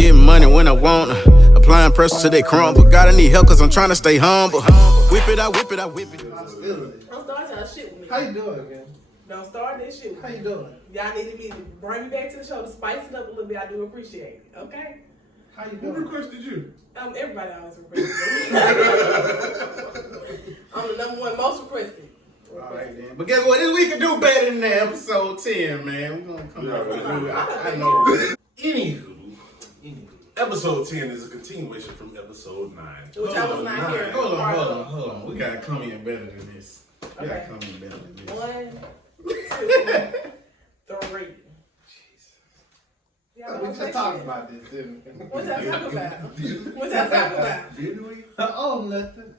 Getting money when I want, applying pressure till they crumble. Gotta need help cause I'm trying to stay humble. Whip it, I whip it, I whip it. Don't start y'all shit with me. How you doing, man? Don't start this shit with How me. you doing? Y'all need to bring me back to the show to spice it up a little bit. I do appreciate it, okay? How you Who doing? requested you? Everybody always requested me. I'm the number one most requested. Alright then. But guess what? This we can do better than that. Episode 10, man. We're gonna come back and do it. I know. Anywho, episode 10 is a continuation from episode 9. Which I was not here. Hold on. We gotta come in better than this. We gotta come in better than this. 1, 2, 3. We just talked about this, didn't we? What y'all talking about? What y'all talking about? Did we? Oh, nothing.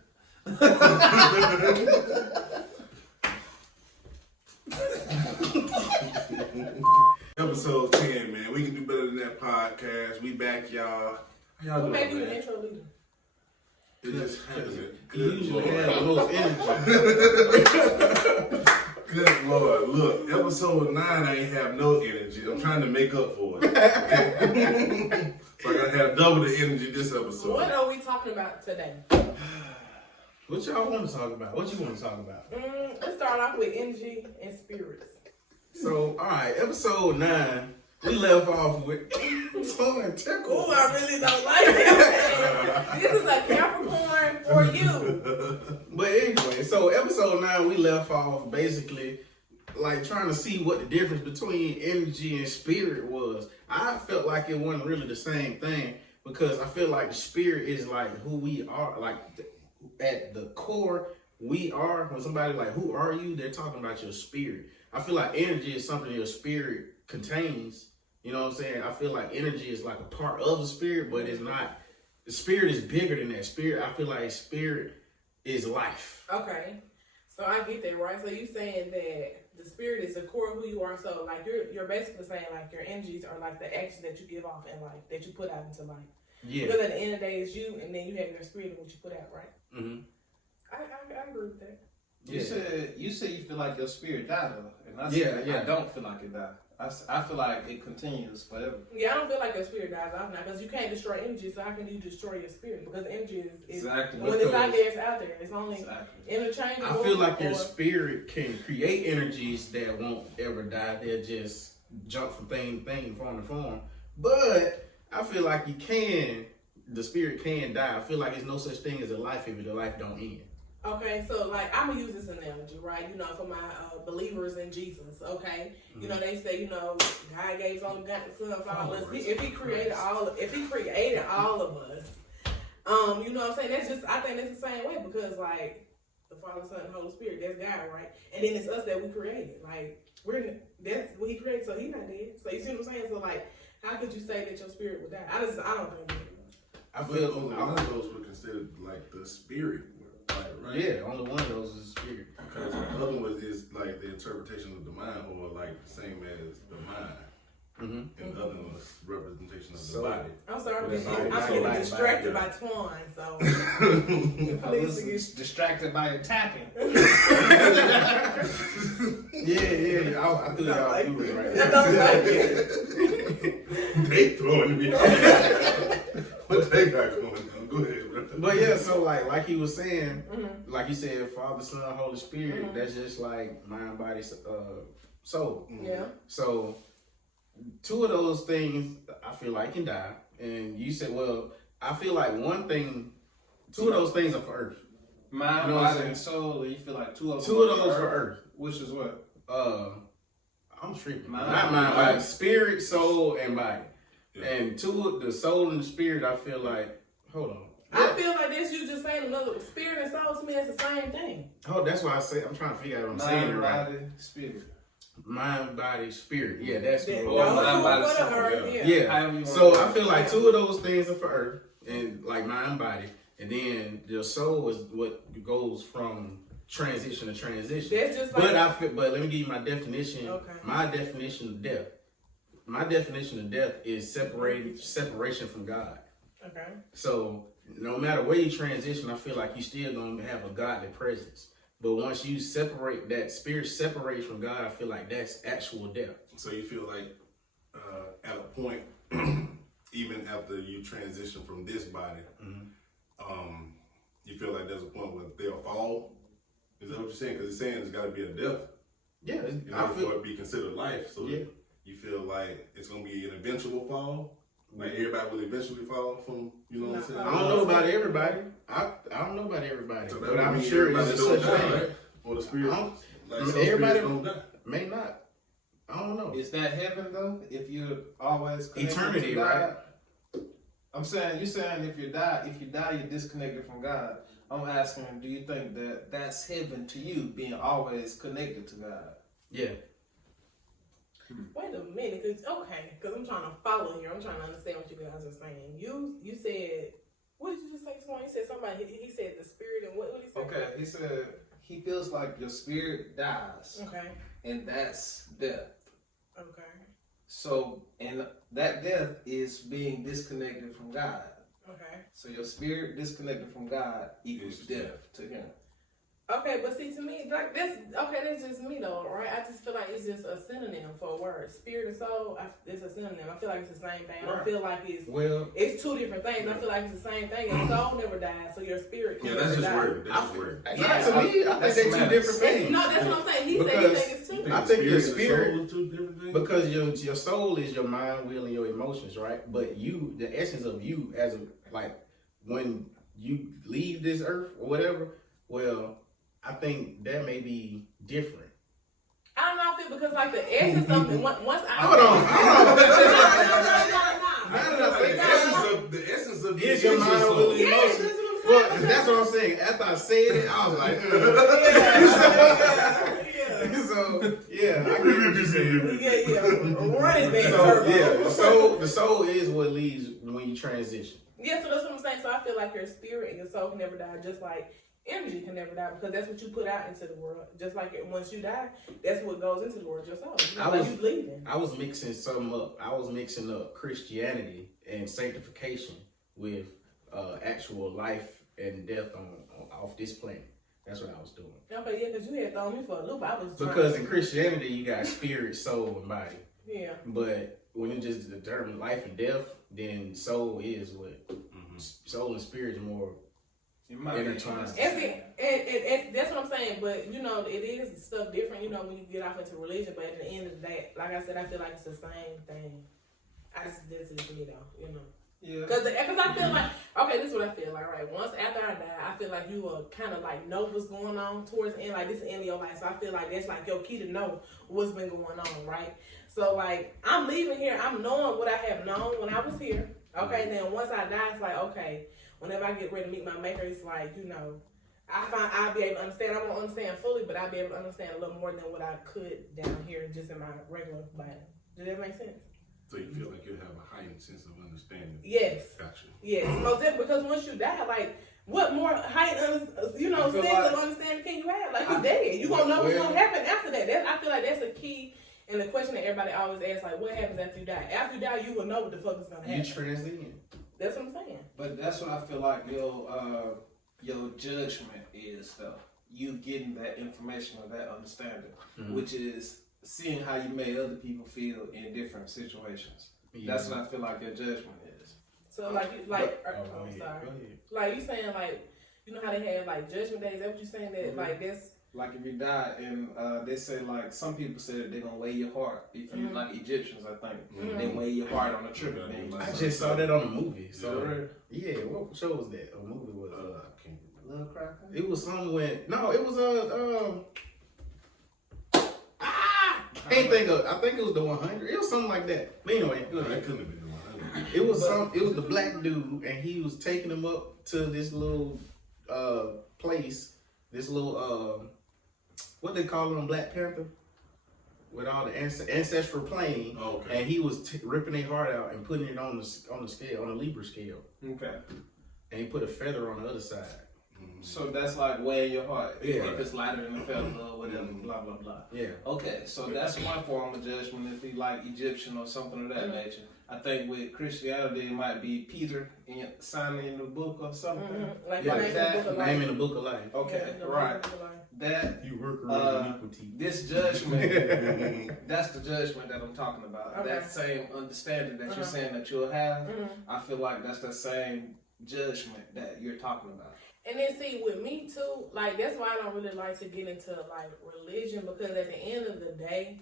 Episode 10, man. We can do better than that podcast. We back, y'all. How y'all Who doing, made you the man? intro leader? It just happens. You Good usually Lord. have the most energy. Good Lord. Look, episode 9, I ain't have no energy. I'm trying to make up for it. So I gotta have double the energy this episode. What are we talking about today? What y'all want to talk about? What you want to talk about? Let's start off with energy and spirits. So, alright, episode 9, we left off with someone tickle. Oh, I really don't like that. This is a Capricorn for you. But anyway, so episode 9, we left off basically like trying to see what the difference between energy and spirit was. I felt like it wasn't really the same thing because I feel like the spirit is like who we are, like at the core, we are. When somebody like, who are you? They're talking about your spirit. I feel like energy is something your spirit contains. You know what I'm saying? I feel like energy is like a part of the spirit, but it's not. The spirit is bigger than that. Spirit, I feel like spirit is life. Okay, so I get that, right? So you saying that the spirit is the core of who you are. So like you're basically saying like your energies are like the actions that you give off in life, that you put out into life. Yeah. Because at the end of the day, it's you, and then you have your spirit and what you put out, right? Mm-hmm. I agree with that. You said you feel like your spirit died, though, and I Yeah. I don't feel like it died. I feel like it continues forever. Yeah, I don't feel like your spirit dies off now because you can't destroy energy. So how can you destroy your spirit? Because energy is Exactly. when it's out there, it's out there. It's only interchangeable. I feel like your spirit can create energies that won't ever die. They'll just jump from thing to thing, form to form. But I feel like the spirit can die. I feel like there's no such thing as a life if the life don't end. Okay, so like I'm gonna use this analogy, right? You know, for my believers in Jesus. Okay, you know they say, you know, God gave His only begotten Son for all of us. If He created all of us, you know what I'm saying? That's just, I think that's the same way because like the Father, Son, and Holy Spirit, that's God, right? And then it's us that we created. Like that's what He created, so He not dead. So you see what I'm saying? So like, how could you say that your spirit would die? I don't think that. I feel only one of those were considered like the spirit, right? Yeah, only one of those is spirit. Because the other one is like the interpretation of the mind, or like the same as the mind. And the other one was representation of the body. I'm sorry, That's I'm all getting right, distracted right, by Twan, so I was distracted by it tapping. Yeah, I threw y'all through it right I don't like it. They throwing me. What they got going on? Go ahead, bro. But yeah, so like he was saying, like you said, Father, Son, Holy Spirit, that's just like mind, body, soul. Yeah. So two of those things I feel like can die. And you said, well, I feel like two of those things are for earth. Mind, You know what I'm body, saying? and soul. You feel like two of those for earth. Which is what? I'm tripping. Mind, Not mind, body. body, spirit, soul, and body. Yeah. And the soul and the spirit, I feel like, hold on. I feel like that's you just saying another spirit and soul to me. That's the same thing. Oh, that's why I say I'm trying to figure out what I'm saying it Mind, right. body, spirit. Mind, body, spirit. Yeah, that's That, what those mind, two body, for the soul, earth, Yeah. However you So want to I feel like two of those things are for earth, and like mind, body, and then the soul is what goes from transition to transition. That's just like. But let me give you my definition. Okay. My definition of death. My definition of death is separation from God. Okay. So no matter where you transition, I feel like you still gonna have a godly presence. But once you separate, that spirit separates from God, I feel like that's actual death. So you feel like at a point even after you transition from this body, you feel like there's a point where they'll fall? Is that what you're saying? Because it's saying there's got to be a death. Yeah, In order for it to be considered life. So you feel like it's going to be an eventual fall? Like everybody will eventually fall from, you know what I'm saying? I don't know about everybody. I don't know about everybody. So but I'm sure it's such thing. right? Or the spirit, like some everybody spirits don't die. may not. I don't know. Is that heaven though? If you're always connected Eternity, to God? right? I'm saying, you're saying if you die, you're disconnected from God. I'm asking, do you think that that's heaven to you, being always connected to God? Yeah. Wait a minute, because I'm trying to follow here. I'm trying to understand what you guys are saying. You said, what did you just say to him? You said somebody, he said the spirit, and what did he say? Okay, he said he feels like your spirit dies. Okay. And that's death. Okay. So, and that death is being disconnected from God. Okay. So your spirit disconnected from God equals death to him. Okay, but see, to me, like that's just me though, right? I just feel like it's just a synonym for a word. Spirit and soul, it's a synonym. I feel like it's the same thing. I don't feel like it's two different things. I feel like it's the same thing. Your soul never dies, so your spirit can never die. Word. That's just word. To me, I think they're two different things. No, that's what I'm saying. He said he thinks it's two. I think your spirit, and soul are two different things? because your soul is your mind, will, and your emotions, right? But you, the essence of you, as a, like when you leave this earth or whatever, well, I think that may be different. I don't know if it because like the essence of it. Once I Hold on. No. The essence of Is your mind, will, and Yes, emotions. that's what I'm Well, saying. that's what I'm saying. After I said it, I was like, so yeah, I agree with you saying. Yeah. Running back. So yeah, the soul is what leaves when you transition. Yeah, so that's what I'm saying. So I feel like your spirit and your soul can never die, just like energy can never die, because that's what you put out into the world. Just like once you die, that's what goes into the world. Your soul. You leaving. I was mixing something up. I was mixing up Christianity and sanctification with actual life and death off this planet. That's what I was doing. Okay, yeah, because you had thrown me for a loop. Because in Christianity, you got spirit, soul, and body. Yeah. But when you just determine life and death, then soul is what soul and spirit is more intertwined. And that's what I'm saying. But it is stuff different. When you get off into religion. But at the end of the day, like I said, I feel like it's the same thing. This is me though. Yeah. Because I feel like, this is what I feel like, right? Once after I die, I feel like you will kind of like know what's going on towards the end, like this is the end of your life. So I feel like that's like your key to know what's been going on, right? So like, I'm leaving here, I'm knowing what I have known when I was here. Okay, then once I die, it's like, okay, whenever I get ready to meet my maker, it's like, I'll be able to understand. I won't understand fully, but I'll be able to understand a little more than what I could down here just in my regular body. Does that make sense? So you feel like you have a heightened sense of understanding. Yes. Gotcha. Yes. Because once you die, like, what more heightened, sense of understanding can you have? Like, you're dead. You gonna know what's gonna happen after that. I feel like that's a key. And the question that everybody always asks, like, what happens after you die? After you die, you will know what the fuck is gonna happen. You transition. That's what I'm saying. But that's what I feel like your judgment is, though. You getting that information or that understanding, which is seeing how you made other people feel in different situations. Yeah. That's what I feel like your judgment is. So I'm sorry. Like you saying, like, you know how they have like judgment days? Is that what you saying? That like that's like if you die and they say, like, some people say that they're gonna weigh your heart. If you like Egyptians, I think they weigh your heart on a trip. I just saw that on a movie. So yeah, what show was that? A movie was Little Cracker. It was somewhere. No, it was can't think of. I think it was the 100. It was something like that. But anyway, No, that couldn't have been the 100. it was It was the black dude, and he was taking him up to this little place. This little what they call him, Black Panther, with all the ancestral plane. Oh, okay. And he was ripping their heart out and putting it on the scale, on the Libra scale. Okay. And he put a feather on the other side. So that's like weighing your heart. Yeah. If it's lighter than a feather or whatever, blah, blah, blah. Yeah. Okay, so that's one form of judgment if he like Egyptian or something of that nature. I think with Christianity, it might be Peter signing the book or something. Mm-hmm. Like Yeah, that. Name in the book of life. Okay, Yeah, right. That You work around iniquity. this judgment, that's the judgment that I'm talking about. Okay. That same understanding that you're saying that you'll have, I feel like that's the same judgment that you're talking about. And then see, with me too, like that's why I don't really like to get into like religion, because at the end of the day,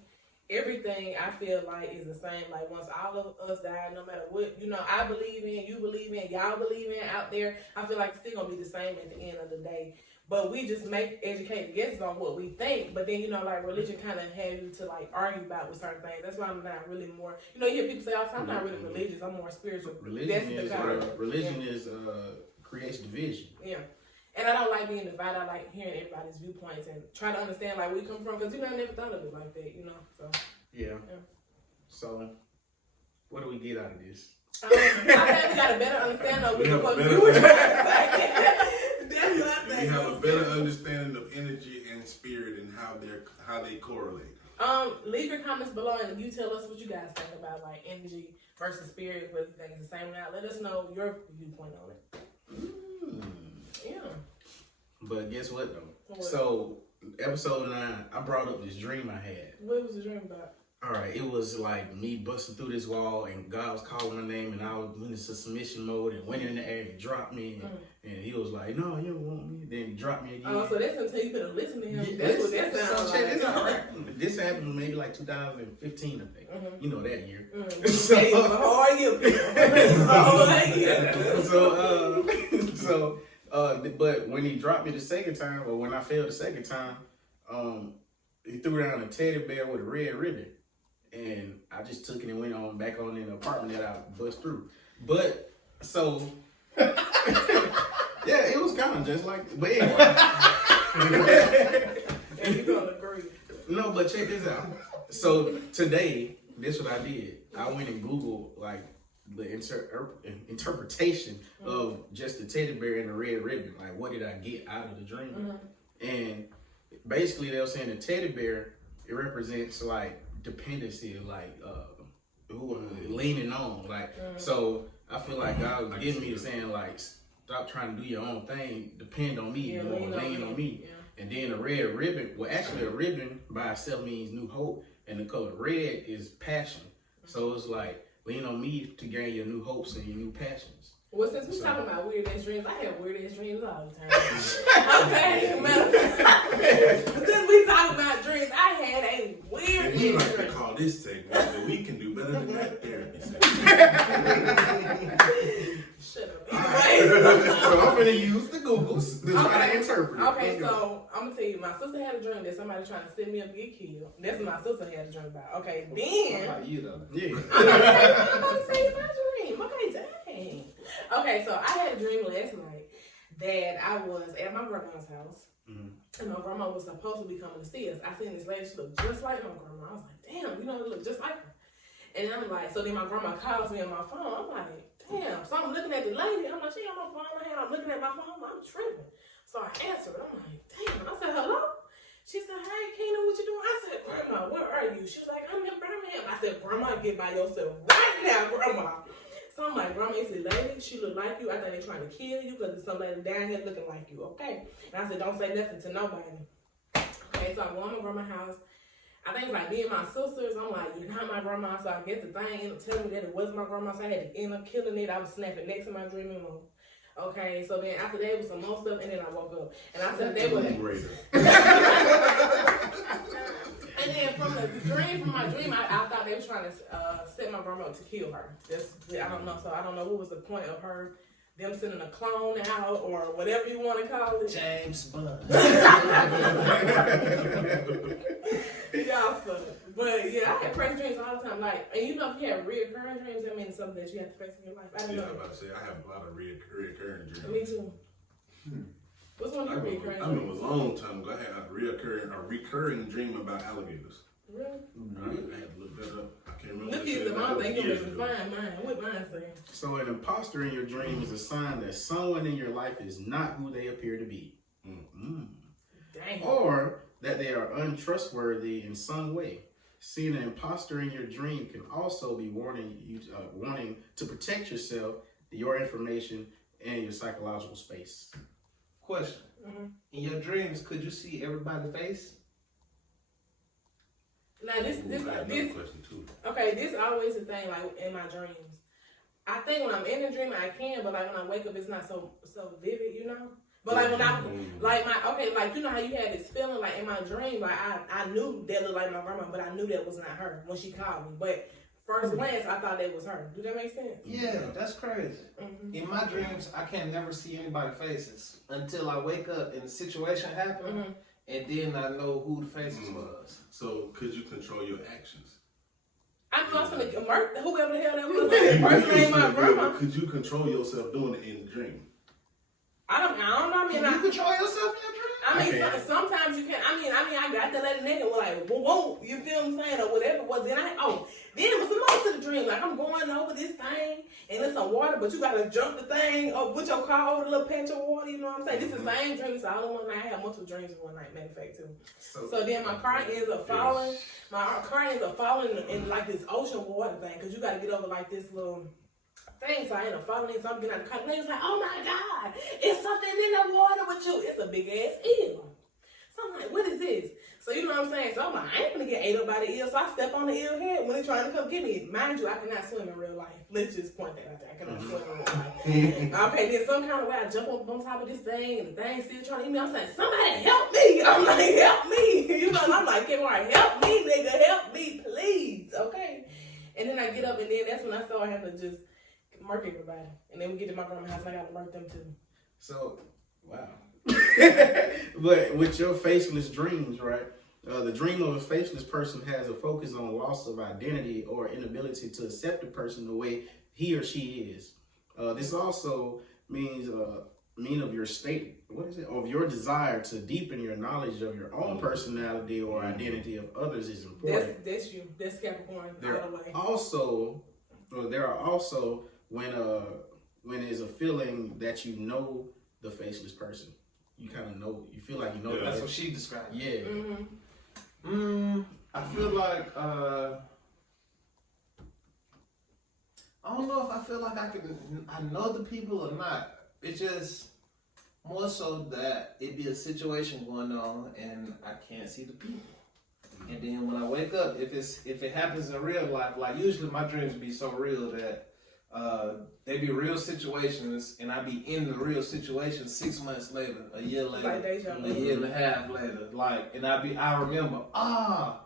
everything I feel like is the same. Like once all of us die, no matter what, I believe in, you believe in, y'all believe in out there, I feel like it's still gonna be the same at the end of the day. But we just make educated guesses on what we think. But then, like religion kind of have you to like argue about with certain things. That's why I'm not really more, you hear people say all the time, I'm not really religious, I'm more spiritual. Religion is creates division. Yeah. And I don't like being divided. I like hearing everybody's viewpoints and try to understand like where you come from, because I never thought of it like that, So Yeah. So what do we get out of this? I think we got a better understanding of what the fuck better- you were trying to say. That's what I We think. have a better understanding of energy and spirit and how they correlate. Leave your comments below and you tell us what you guys think about like energy versus spirit, whether you think it's the same or not. Let us know your viewpoint on it. Yeah. But guess what though? What? So episode 9, I brought up this dream I had. What was the dream about? All right, it was like me busting through this wall and God was calling my name and I went into submission mode and went in the air and dropped me and he was like, no, you don't want me. Then he dropped me again. Oh, so that's until you could have listened to him. Yeah, That's what that sounds so like. check this out, right? This happened maybe like 2015, I think. You know that year. So, it was a hard year. It was a hard year. But when he dropped me the second time, or when I failed the second time, he threw down a teddy bear with a red ribbon. And I just took it and went on back on in the apartment that I bust through. But, so, yeah, it was kind of just like, but anyway. And you're going to agree. No, but check this out. So, today, this is what I did. I went and Googled, like, the interpretation of just the teddy bear and the red ribbon. Like, what did I get out of the dream? And basically, they were saying the teddy bear, it represents, like, dependency, like leaning on, like so I feel like God was giving me the saying like stop trying to do your own thing, depend on me, lean on me. And then a red ribbon, well actually a ribbon by itself means new hope, and the color red is passion. So it's like lean on me to gain your new hopes and your new passions. Well, since we're talking about weird ass dreams, I have weird ass dreams all the time. Okay, matter of fact, since we talk about dreams, I had a weird And we like to dream. call this segment that we can do better than that therapy segment. Shut up. So I'm gonna use the Googles to try to interpret it. Okay, so I'm gonna tell you, my sister had a dream that somebody trying to set me up to get killed. That's what my sister had a dream about. Okay, then How about you though? Yeah. I'm about to tell you my dream. Okay, dang. Okay, so I had a dream last night that I was at my grandma's house. And my grandma was supposed to be coming to see us. I seen this lady, she looked just like my grandma. I was like, damn, it look just like her. And I'm like, so then my grandma calls me on my phone. I'm like, damn. So I'm looking at the lady. I'm like, she got my phone in her hand. I'm looking at my phone. I'm tripping. So I answered. I'm like, damn. I said, hello? She said, hey, Kena, what you doing? I said, Grandma, where are you? She was like, I'm in Birmingham. I said, Grandma, get by yourself right now, Grandma. So I'm like, Grandma, is the lady? She look like you. I think they're trying to kill you because there's some lady down here looking like you, okay? And I said, don't say nothing to nobody. Okay, so I go to my grandma's house. I think it's like me and my sisters. I'm like, you're not my grandma. So I guess the thing ended up telling me that it was my grandma. So I had to end up killing it. I was snapping next to my dreaming room. Okay, so then after that was some more stuff, and then I woke up. And I said, they were. And then from the dream, from my dream, I thought they were trying to set my grandma up to kill her. I don't know. So I don't know what was the point of them sending a clone out or whatever you want to call it. James Bond. Y'all suck. But yeah, I had crazy dreams all the time. Like, and if you have reoccurring dreams, that means something that you have to face in your life. I didn't know. I'm about to say I have a lot of reoccurring dreams. Me too. What's one of your reoccurring I remember a long time ago I had a recurring dream about alligators. Really? I had to look that up. I can't remember. Look at them. I don't think you're going to find mine. What mine say? So an imposter in your dream is a sign that someone in your life is not who they appear to be. Dang. Or that they are untrustworthy in some way. Seeing an imposter in your dream can also be wanting to protect yourself, your information, and your psychological space. Question. In your dreams, could you see everybody's face? Now this question too. okay, this always the thing, like in my dreams. I think when I'm in a dream I can, but like when I wake up it's not so vivid, you know? But like when I like you know how you had this feeling like in my dream, like I knew that looked like my grandma, but I knew that was not her when she called me. But first glance I thought that was her. Do that make sense? Yeah, that's crazy. In my dreams I can't never see anybody's faces until I wake up and the situation happened, and then I know who the faces was. So could you control your actions? I know I was gonna murder whoever the hell that was. That person ain't my grandma. Could you control yourself doing it in the dream? I don't know. I mean, Can you control yourself in your dream? I mean, sometimes you can. I mean, I got to let a nigga like, whoa, you feel what I'm saying, or whatever it was. Then it was the most of the dream. Like I'm going over this thing, and it's some water, but you gotta jump the thing or put your car over the little patch of water. You know what I'm saying? This is the same dream. It's all in one night. I had multiple dreams in one night. Matter of fact, too. So then my car ends up falling. My car ends up falling in like this ocean water thing, because you gotta get over like this little thing. So I end up falling in, so I'm getting out the car. And they was like, oh my God, it's something in the water with you. It's a big ass eel. So I'm like, what is this? So you know what I'm saying? So I'm like, I ain't gonna get ate up by the eel. So I step on the eel head when they're trying to come get me. Mind you, I cannot swim in real life. Let's just point that out there. I cannot swim in real life. Okay, then some kind of way I jump up on top of this thing, and the thing's still trying to eat me. I'm saying, somebody help me. I'm like, help me. You know, and I'm like, get right, help me, nigga, help me, please. Okay. And then I get up, and then that's when I started having to just murk everybody. And then we get to my grandma's house, I got to murk them too. So, wow. But with your faceless dreams, right? The dream of a faceless person has a focus on loss of identity or inability to accept a person the way he or she is. This also means of your state. What is it? Of your desire to deepen your knowledge of your own personality or identity of others is important. That's you. That's Capricorn. There are also when there's a feeling that you know the faceless person. You kind of know. You feel like you know. That's what she described. Yeah. I feel like I don't know if I feel like I know the people or not. It's just more so that it be a situation going on and I can't see the people. And then when I wake up, if it happens in real life, like usually my dreams be so real that they be real situations, and I be in the real situation 6 months later, a year later, a year and a half later, like, and I remember, a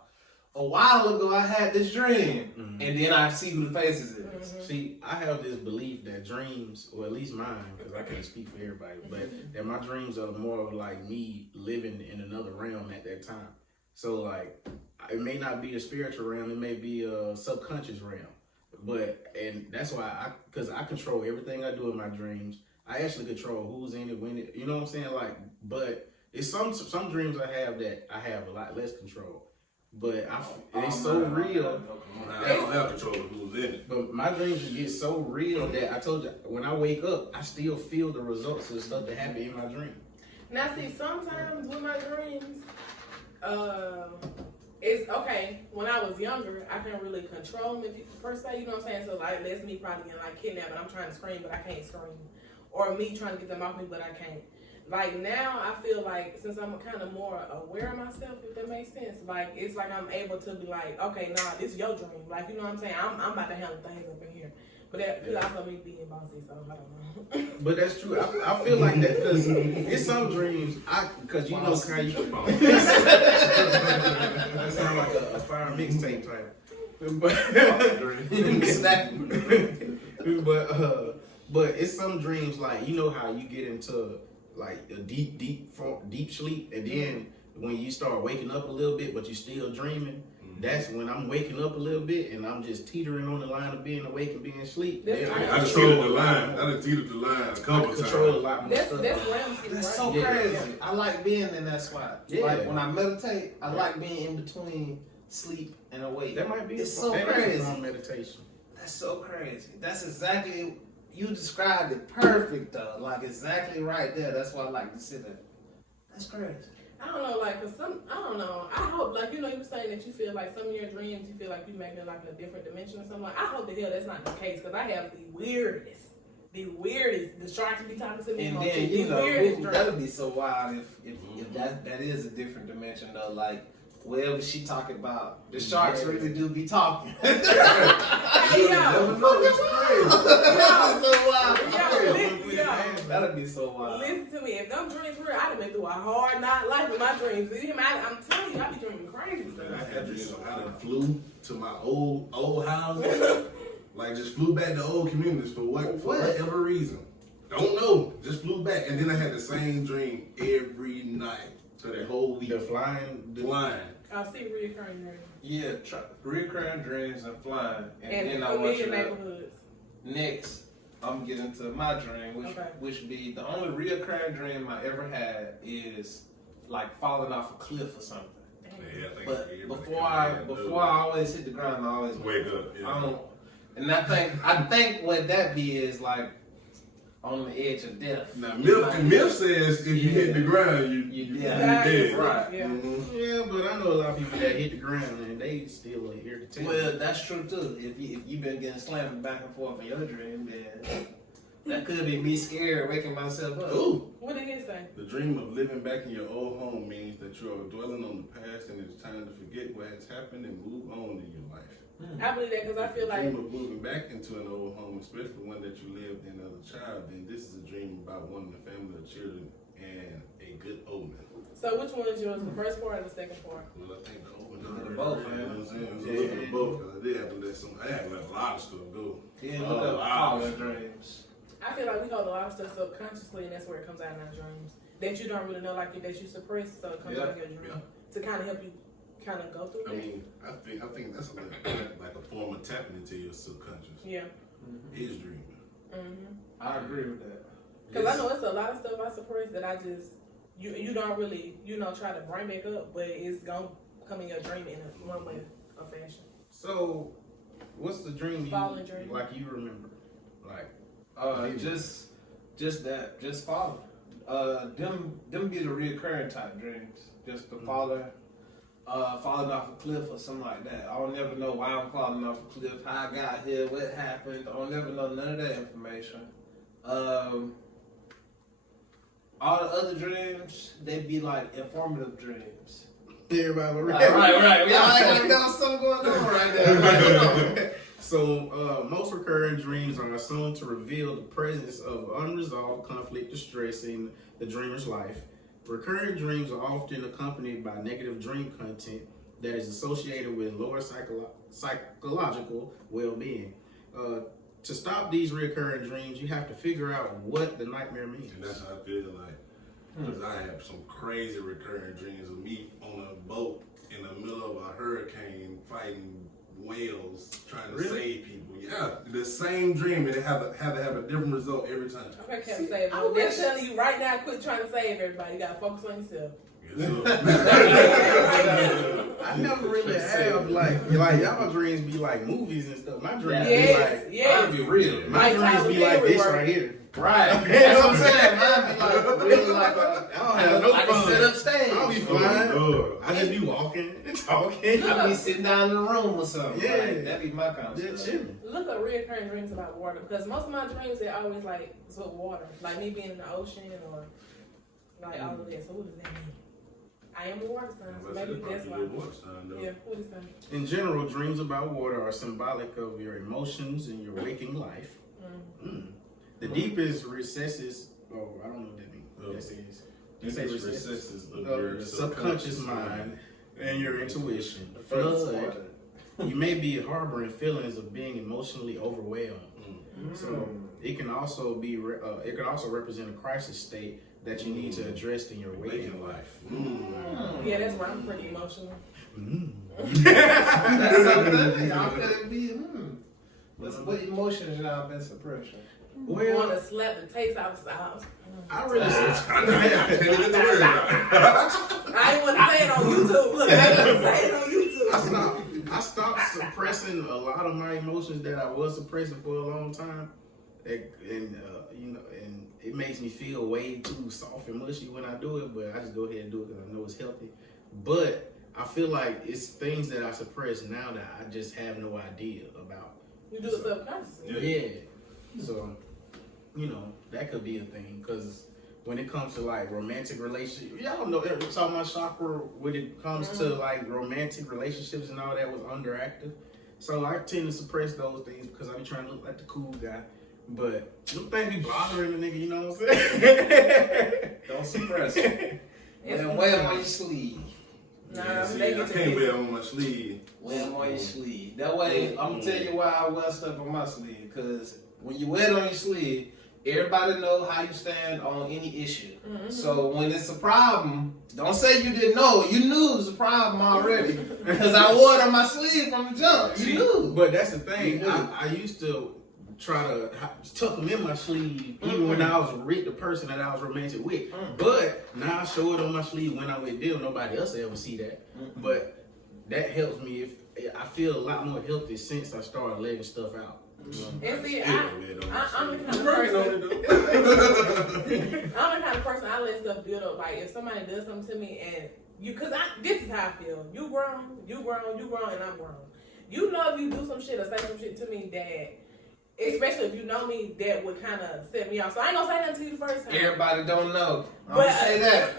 while ago I had this dream, and then I see who the faces is. See, I have this belief that dreams, or at least mine, because I can't speak for everybody, but that my dreams are more of like me living in another realm at that time. So like, it may not be a spiritual realm, it may be a subconscious realm. And that's why because I control everything I do in my dreams. I actually control who's in it, when it, you know what I'm saying? Like, but it's some dreams I have that I have a lot less control. But it's so real. I don't have control of who's in it. But my dreams get so real that I told you, when I wake up, I still feel the results of the stuff that happened in my dream. Now, see, sometimes with my dreams, it's okay. When I was younger, I couldn't really control them per se. You know what I'm saying? So like, that's me probably getting like kidnapped, and I'm trying to scream, but I can't scream, or me trying to get them off me, but I can't. Like now, I feel like since I'm kind of more aware of myself, if that makes sense. Like it's like I'm able to be like, okay, nah, this is your dream. Like you know what I'm saying? I'm about to handle things up in here. But that could also me being bossy, so I don't know. But that's true. I feel like that because it's some dreams. Because you know how you. That sound like a fire mixtape type. But it's some dreams like you know how you get into like a deep sleep, and then when you start waking up a little bit, but you're still dreaming. That's when I'm waking up a little bit and I'm just teetering on the line of being awake and being asleep. I controlled the line. I done teetered the line a couple times. Control a lot more stuff. That's so crazy. I like being in that spot. Yeah. Like when I meditate, I like being in between sleep and awake. That might be so crazy. Meditation. That's so crazy. That's exactly, you described it perfect though. Like exactly right there. That's why I like to sit there. That's crazy. I don't know, like, cause I don't know. I hope, like, you know, you were saying that you feel like some of your dreams, you feel like you make it like a different dimension or something. Like, I hope the hell that's not the case, cause I have the weirdest. The sharks be talking to me. And on then the you know weirdest dreams. that'll be so wild if that is a different dimension though. Like wherever she talking about, the sharks really do be talking. Hey, yo. Never know, it's crazy. That'll be so wild. Listen to me. If them dreams were, I'd have been through a hard life with my dreams. I'm telling you, I be dreaming crazy stuff. I had this. I done flew to my old house. Like just flew back to old communities for whatever reason. Don't know. Just flew back, and then I had the same dream every night for that whole week. The flying. I'll see reoccurring dreams. Yeah, recurring dreams and flying, and then I want familiar you to. neighborhoods. Next, I'm getting to my dream, which be the only reoccurring dream I ever had is like falling off a cliff or something. Yeah, I think But before I always hit the ground, I always wake up. Yeah. And I think what that be is like on the edge of death. Now, myth says if you hit the ground, you're dead. Right. Yeah. Mm-hmm. Yeah, but I know a lot of people that hit the ground and they still are here to tell. Well, that's true too. If you've been getting slammed back and forth in your dream, then that could be me scared waking myself up. Ooh. What did he say? The dream of living back in your old home means that you are dwelling on the past and it's time to forget what has happened and move on in your life. I believe that because I feel like dream of moving back into an old home, especially one that you lived in as a child, then this is a dream about wanting a family of children and a good omen. So which one is yours, the first part or the second part? Well, I think the omen. Both, you know what I'm saying? It was a Yeah. little bit of both because I had to let a lot of stuff go. Yeah, look up following dreams. I feel like we hold a lot of stuff subconsciously, and that's where it comes out in our dreams. That you don't really know, like that you suppress, so it comes out in your dream to kind of help you kind of go through I that. mean, I think that's like a form of tapping into your subconscious. Yeah. Is dreaming. I agree with that. Because I know it's a lot of stuff I suppress that I just you don't really try to bring back up, but it's gonna come in your dream in one way or fashion. So, what's the dream Falling dream. like you remember? Like, Just falling. Them be the reoccurring type dreams. Just the falling off a cliff or something like that. I don't never know why I'm falling off a cliff, how I got here, what happened. I don't never know none of that information. All the other dreams, they be like informative dreams. everybody Right. We got something going on right there. So, most recurring dreams are assumed to reveal the presence of unresolved conflict or stress in the dreamer's life. Recurring dreams are often accompanied by negative dream content that is associated with lower psychological well-being. To stop these recurring dreams, you have to figure out what the nightmare means. And that's how I feel like. Because I have some crazy recurring dreams of me on a boat in the middle of a hurricane fighting whales trying to save people. Yeah, the same dream and it have to have a different result every time. Okay, can't save them. They're telling you right now, quit trying to save everybody. You gotta focus on yourself. I never really have like y'all dreams be like movies and stuff. My dreams Mine be real. my dreams be like this right here. Right. That's what I'm saying. Mine be like really like I don't have no like fun. a sit up stage. I don't be flying. I just be walking and talking. I be sitting down in the room or something. Yeah. Like, that be my kind of Just stuff. chilling. Look at reoccurring dreams about water because most of my dreams they're always like it's with water, like me being in the ocean or like all of that. So what does that mean? I am a water sign, so maybe that's why. Yeah, what is that? In general, dreams about water are symbolic of your emotions in your waking life. The deepest recesses, I don't know what that means. They say recesses of your subconscious mind and your intuition. Flood. You may be harboring feelings of being emotionally overwhelmed. So it can also be represent a crisis state that you need to address in your waking life. Yeah, that's where I'm pretty emotional. That's something. Y'all could be. What emotions y'all been suppressing? Well, want to slap the taste out of sauce. I really I ain't want to say it on YouTube. Look, I ain't want to say it on YouTube. I stopped suppressing a lot of my emotions that I was suppressing for a long time. and and it makes me feel way too soft and mushy when I do it. But I just go ahead and do it because I know it's healthy. But I feel like it's things that I suppress now that I just have no idea about. You do it subconsciously. Yeah. So, that could be a thing. Because when it comes to, like, romantic relationships, y'all know, saw my chakra when it comes to, like, romantic relationships and all that was underactive. So I tend to suppress those things because I be trying to look like the cool guy. But them things be bothering the nigga, you know what I'm saying? Don't suppress it. And wear them on your sleeve. Nah, I can't wear them on my sleeve. Wear them on your sleeve. That way, I'm gonna tell you why I wear stuff on my sleeve. Because when you wear it on your sleeve, everybody know how you stand on any issue. Mm-hmm. So when it's a problem, don't say you didn't know. You knew it was a problem already. Because I wore it on my sleeve from the jump. You knew. But that's the thing. I used to try to tuck them in my sleeve even when I was with the person that I was romantic with. But now I show it on my sleeve when I'm with them. Nobody else will ever see that. But that helps me. If I feel a lot more healthy since I started letting stuff out. And see, I'm the kind of person. I'm the kind of person I let stuff build up. Like if somebody does something to me and this is how I feel. You grown, and I'm grown. You know if you do some shit or say some shit to me that, especially if you know me, that would kind of set me off. So I ain't gonna say nothing to you the first time. Everybody don't know. I'm gonna say that.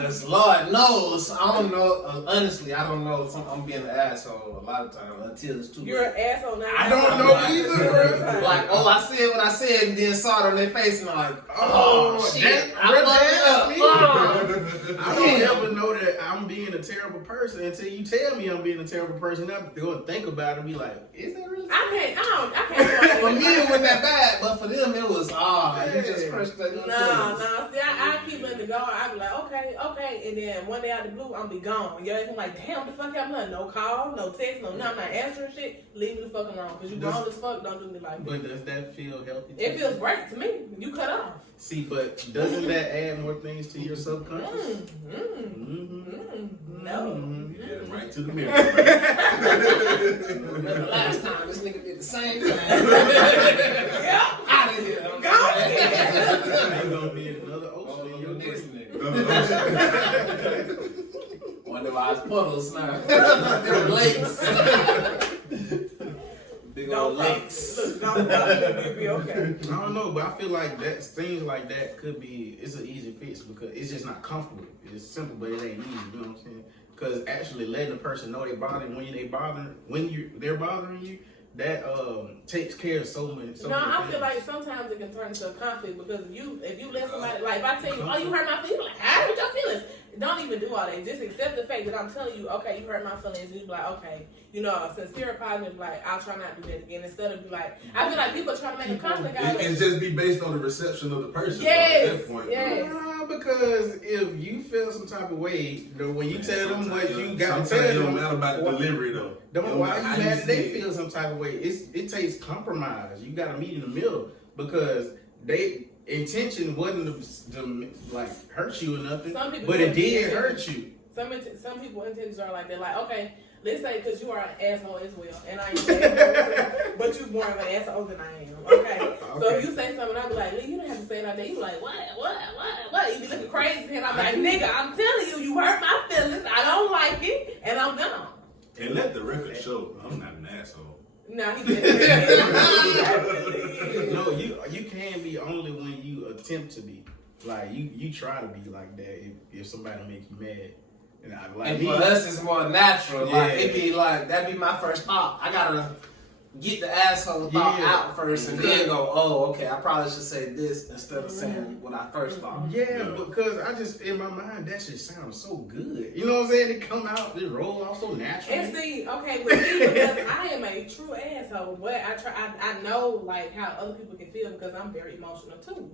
Because Lord knows, I don't know. Honestly, I don't know if I'm being an asshole a lot of times until it's too late. You're an asshole now. I don't know either. Like, I said what I said and then saw it on their face and I'm like, shit. I don't ever know that I'm being a terrible person until you tell me I'm being a terrible person. I'm going to think about it and be like, is that really? I can't. For me, it wasn't that bad, but for them, it was, you just crushed that. No. See, I keep letting it go. I be like, okay. And then one day out of the blue, I'm be gone. Yo, I'm like, damn, the fuck I'm not. No call, no text, no nothing. I'm not answering shit. Leave me the fuck alone. Because you grown as fuck, don't do me like that. But does that feel healthy? It feels great to me. You cut off. See, but doesn't that add more things to your subconscious? No. Yeah, right to the mirror. Remember last time, this nigga did the same thing. Yeah. Out of here. Ain't gonna be another ocean in your This dick. nigga. Wonder why it's puddles now. They're lakes. Big old lakes. Don't be okay. I don't know, but I feel like things like that could be, it's an easy fix because it's just not comfortable. It's simple, but it ain't easy, you know what I'm saying? Because actually letting a person know they bothering they're bothering you, that takes care of so many No, I feel like sometimes it can turn into a conflict because if you let somebody, like if I tell you, oh, you hurt my feelings, like, how hurt your feelings? Don't even do all that. Just accept the fact that I'm telling you, okay, you hurt my feelings. And you be like, okay, a sincere apology, like, I'll try not to do that again. Instead of be like, I feel like people try to make a conflict out of it. And just be based on the reception of the person. Yes, at that point. yes. Because if you feel some type of way, when you tell them what you got to tell it them, don't matter about the delivery though. Why you mad that they feel some type of way? It takes compromise. You got to meet in the middle because they intention wasn't to like hurt you or nothing, but it did hurt you. Some people intentions are like they're like, okay, let's say because you are an asshole as well, and I ain't an asshole, but you more of an asshole than I am. Okay, so if you say something, I be like, you don't have to say it like that. You be like, what? You be looking crazy, and I'm like, nigga, I'm telling you, you hurt my feelings. I don't like it, and I'm gone. And let the record show, I'm not an asshole. No, he didn't. No, you can be only when you attempt to be. Like you try to be like that if somebody make you mad. And for us, it's more natural. Yeah. Like it be like that'd be my first thought. I gotta get the asshole thought out first, and then go, oh, okay, I probably should say this instead of saying what I first thought. Yeah, because I just in my mind that shit sounds so good. You know what I'm saying? It come out, it roll off so naturally. And see, okay, with me because I am a true asshole, but I know like how other people can feel because I'm very emotional too.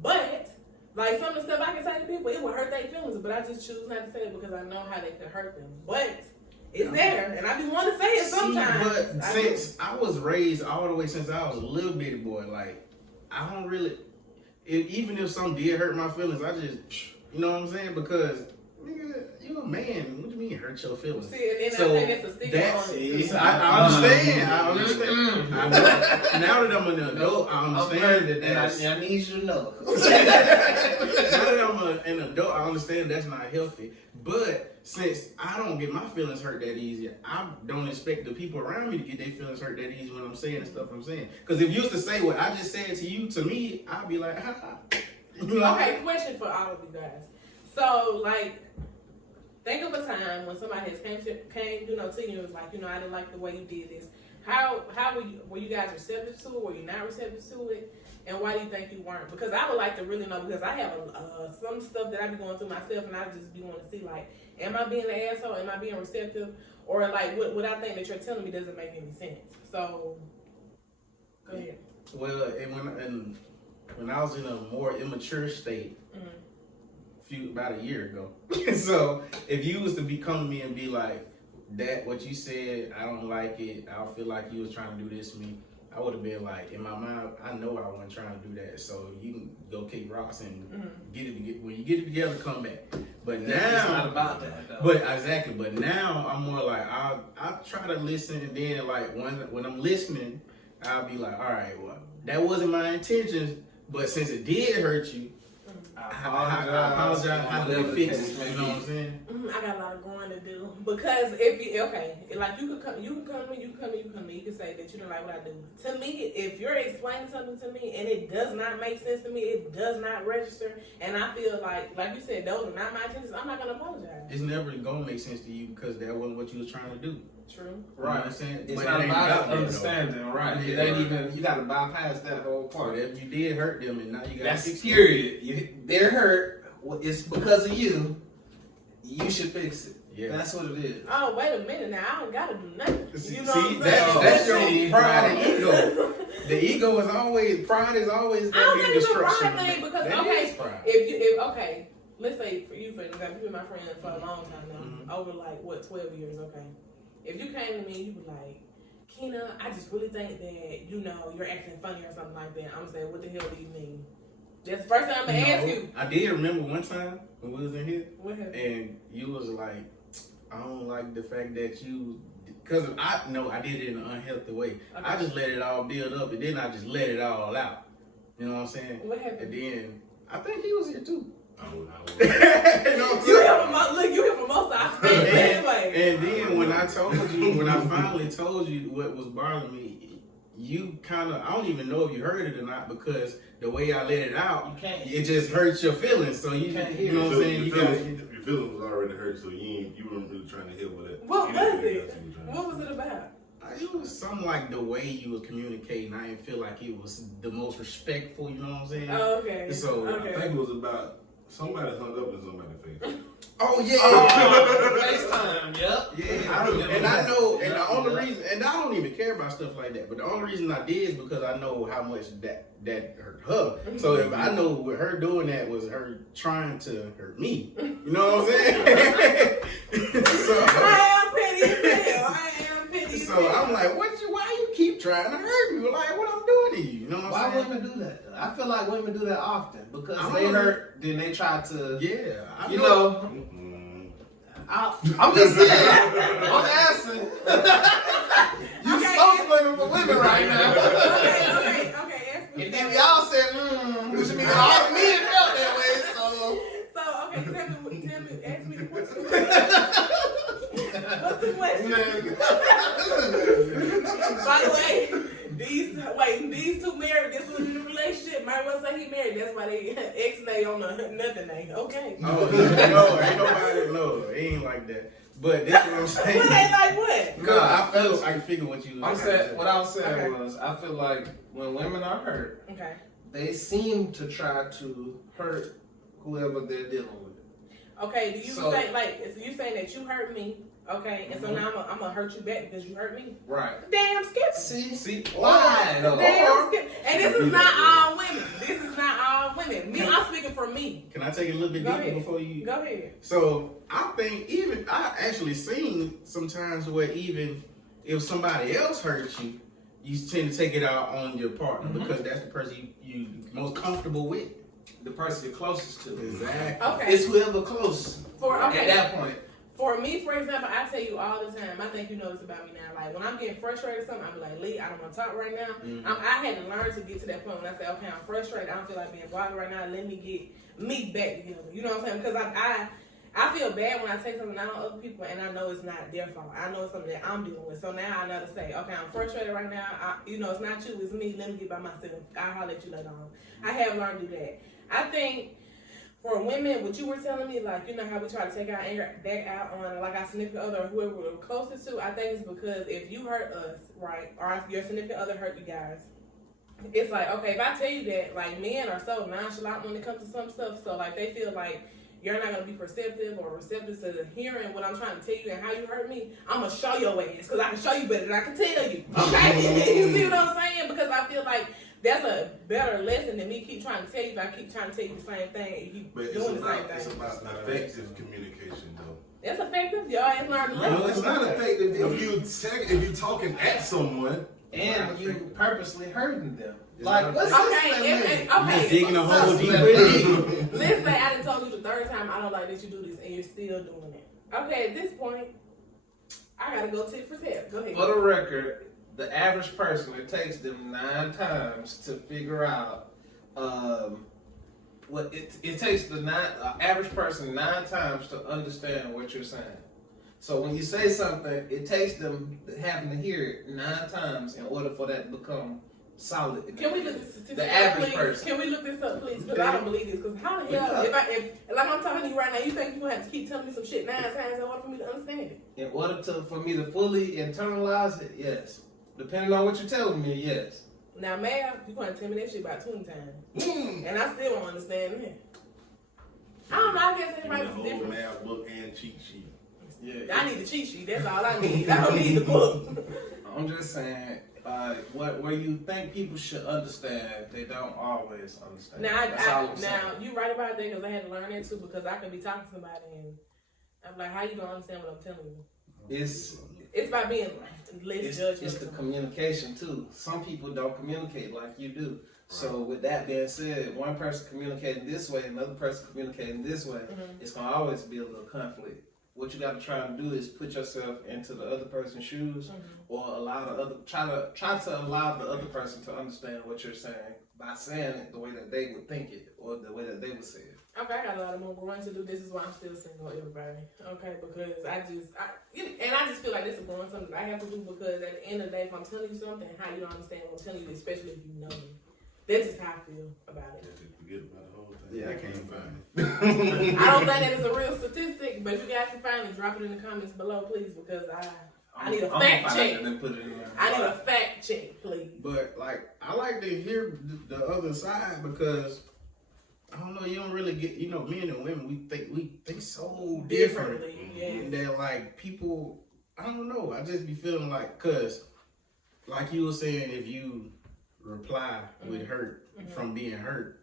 But like some of the stuff I can say to people, it would hurt their feelings, but I just choose not to say it because I know how they could hurt them. But it's there, and I be wanting to say it sometimes. But since I was raised all the way since I was a little bitty boy, like I don't really, even if something did hurt my feelings, I just, you know what I'm saying? Because nigga, you're a man. What do you mean hurt your feelings? See, and then So I think that's a stigma on it. I understand. I understand. I know. Now that I'm an adult, I understand that that's. I need you to know. Now that I'm an adult, I understand that's not healthy. But since I don't get my feelings hurt that easy, I don't expect the people around me to get their feelings hurt that easy when I'm saying the stuff I'm saying. Because if you used to say what I just said to you, to me, I'd be like, ha. You know? Okay, question for all of you guys. So, like, think of a time when somebody has came, to you and was like, I didn't like the way you did this. How were you guys receptive to it? Were you not receptive to it? And why do you think you weren't? Because I would like to really know, because I have some stuff that I be going through myself, and I just be wanting to see, like, am I being an asshole? Am I being receptive? Or, like, what I think that you're telling me doesn't make any sense. So, go ahead. Well, and when I was in a more immature state, about a year ago. So if you was to be come to me and be like, that what you said, I don't like it, I feel like you was trying to do this to me, I would have been like, in my mind, I know I wasn't trying to do that. So you can go kick rocks and when you get it together, come back. But now it's not about that though. But exactly. But now I'm more like I try to listen, and then like when I'm listening, I'll be like, all right, well, that wasn't my intentions, but since it did hurt you, I apologize. How do they fix it? You know what I'm saying? I got a lot of growing to do, because if you like you can come to me, you can say that you don't like what I do. To me, if you're explaining something to me and it does not make sense to me, it does not register, and I feel like you said, those are not my intentions, I'm not gonna apologize. It's never gonna make sense to you because that wasn't what you was trying to do. True. Right. You know what I'm saying? It's but not it ain't about that, understanding, though. right? Yeah, It ain't right. even, you gotta bypass that whole part. But if you did hurt them and now you got That's fix it. period. They're hurt. Well, it's because of you. You should fix it. Yeah. That's what it is. Oh, wait a minute now. I don't gotta do nothing. See, You know what I'm that's saying? your pride and ego. The ego is always, pride is always I don't going to think be it's a destruction. pride thing, because That okay, is pride. if let's say for example, you've been my friend for a long time now, over like 12 years, okay. If you came to me and you were like, Keena, I just really think that you're acting funny or something like that, I'm gonna say, what the hell do you mean? That's the first time I'm gonna ask you. I did remember one time when we was in here, What happened? and you was like, I don't like the fact that you, because I know I did it in an unhealthy way. Okay. I just let it all build up, and then I just let it all out. You know what I'm saying? What happened? And then I think he was here too. I would. You know what I'm You saying? here for most of our anyway. And then when I finally told you what was bothering me, you kind of, I don't even know if you heard it or not, because the way I let it out, it just hurts your feelings. So you can't hear. You know what I'm saying? Your feelings was already hurt, so you weren't really trying to hear with it. What was it? What was it about? It was something like the way you were communicating. I didn't feel like it was the most respectful. You know what I'm saying? Oh, okay. So okay. I think it was about somebody hung up in somebody's face. Oh yeah. FaceTime, yep. Yeah, I remember and that. I know, and the only reason, and I don't even care about stuff like that, but the only reason I did is because I know how much that hurt her. So if I know what her doing that was her trying to hurt me, you know what I'm saying? I am petty as hell. So I'm like, why you keep trying to hurt me? Like, what I'm doing to you? You know what Why I'm saying? women do that? I feel like women do that often because I they don't know. hurt, then they try to, Yeah, I you know. I'm just saying. I'm asking. You spokeswoman for women right now. Okay. Ask me. And then y'all said, which means all the men felt that way. So okay, tell me, ask me the question. What's the question? By the way, these two married, this was in a relationship. Might well say he married. That's why they ex-nay on the nothing nay. Okay. Oh, no, ain't nobody, no, it ain't like that. But this is what I'm saying. What they like what? No, I figure what you. what I was saying Okay. was, I feel like when women are hurt, Okay. they seem to try to hurt whoever they're dealing with. Okay, do you So- say so you saying that you hurt me? Okay, and so now I'm gonna hurt you back because you hurt me. Right. Damn, skip. See, why though? Damn, skip. And this is not all women. This is not all women. Me, I'm speaking for me. Can I take it a little bit Go deeper ahead. before you? Go ahead. So I think I actually seen sometimes where even if somebody else hurts you, you tend to take it out on your partner because that's the person you most comfortable with. the person you're closest to. Exactly. Okay. It's whoever close at that point. For me, for example, I tell you all the time, I think you know this about me now. Like, when I'm getting frustrated or something, I'm like, Lee, I don't want to talk right now. I had to learn to get to that point when I say, okay, I'm frustrated. I don't feel like being bothered right now. Let me get me back together. You know what I'm saying? Because I feel bad when I take something out on other people and I know it's not their fault. I know it's something that I'm dealing with. So now I know to say, okay, I'm frustrated right now. It's not you, it's me. Let me get by myself. I'll holler at you later on. I have learned to do that. I think for women, what you were telling me, like, you know how we try to take our anger back out on, like, our significant other or whoever we're closest to, I think it's because if you hurt us, right, or if your significant other hurt you guys, it's like, okay, if I tell you that, like, men are so nonchalant when it comes to some stuff, so, like, they feel like you're not going to be perceptive or receptive to hearing what I'm trying to tell you and how you hurt me, I'm going to show your ass, because I can show you better than I can tell you, okay? You see what I'm saying? Because I feel like that's a better lesson than me keep trying to tell you if I keep trying to tell you the same thing and you keep doing the same thing. It's about effective communication, though. That's effective. Y'all ain't learned the lesson. No, it's not effective if you talking at someone and you purposely hurting them. It's Like, what's okay. You're digging a hole deep. Let's say I done told you the third time I don't like that you do this and you're still doing it. Okay, at this point, I gotta go tit for tat. Go ahead. For the record, the average person, it takes them 9 times to figure out what it takes the average person 9 times to understand what you're saying. So when you say something, it takes them having to hear it 9 times in order for that to become solid. Can we look this the average please? person? Can we look this up, please? Because I don't believe this. Because how the hell, if like I'm talking to you right now, you think you gonna have to keep telling me some shit 9 times in order for me to understand it? In order for me to fully internalize it, yes. Depending on what you're telling me, yes. Now, math, you gonna tell me that shit about 20 times, and I still don't understand that. I don't know. I guess everybody's whole different. math book and cheat sheet. Yeah. I need the cheat sheet. That's all I need. I don't need the book. I'm just saying, where you think people should understand, they don't always understand. Now, you right about that because I had to learn that too because I could be talking to somebody and I'm like, how you gonna understand what I'm telling you? It's by being less judgmental. It's the communication too. Some people don't communicate like you do. So with that being said, one person communicating this way, another person communicating this way, it's gonna always be a little conflict. What you got to try and do is put yourself into the other person's shoes, or try to allow the other person to understand what you're saying by saying it the way that they would think it or the way that they would say it. Okay, I got a lot of more growing to do. This is why I'm still single, everybody. Okay, because I just feel like this is growing something that I have to do because at the end of the day, if I'm telling you something, how you don't understand what I'm telling you, especially if you know me. That's just how I feel about it. Forget about the whole thing. Yeah, I can't find it. I don't think that is a real statistic, but if you guys can find it, drop it in the comments below, please, because I need a fact check. I need a fact check, please. But like, I like to hear the other side because I don't know. You don't really get. Men and women, we think so different. Yes. That like people. I don't know. I just be feeling like, cause like you were saying, if you reply with hurt from being hurt.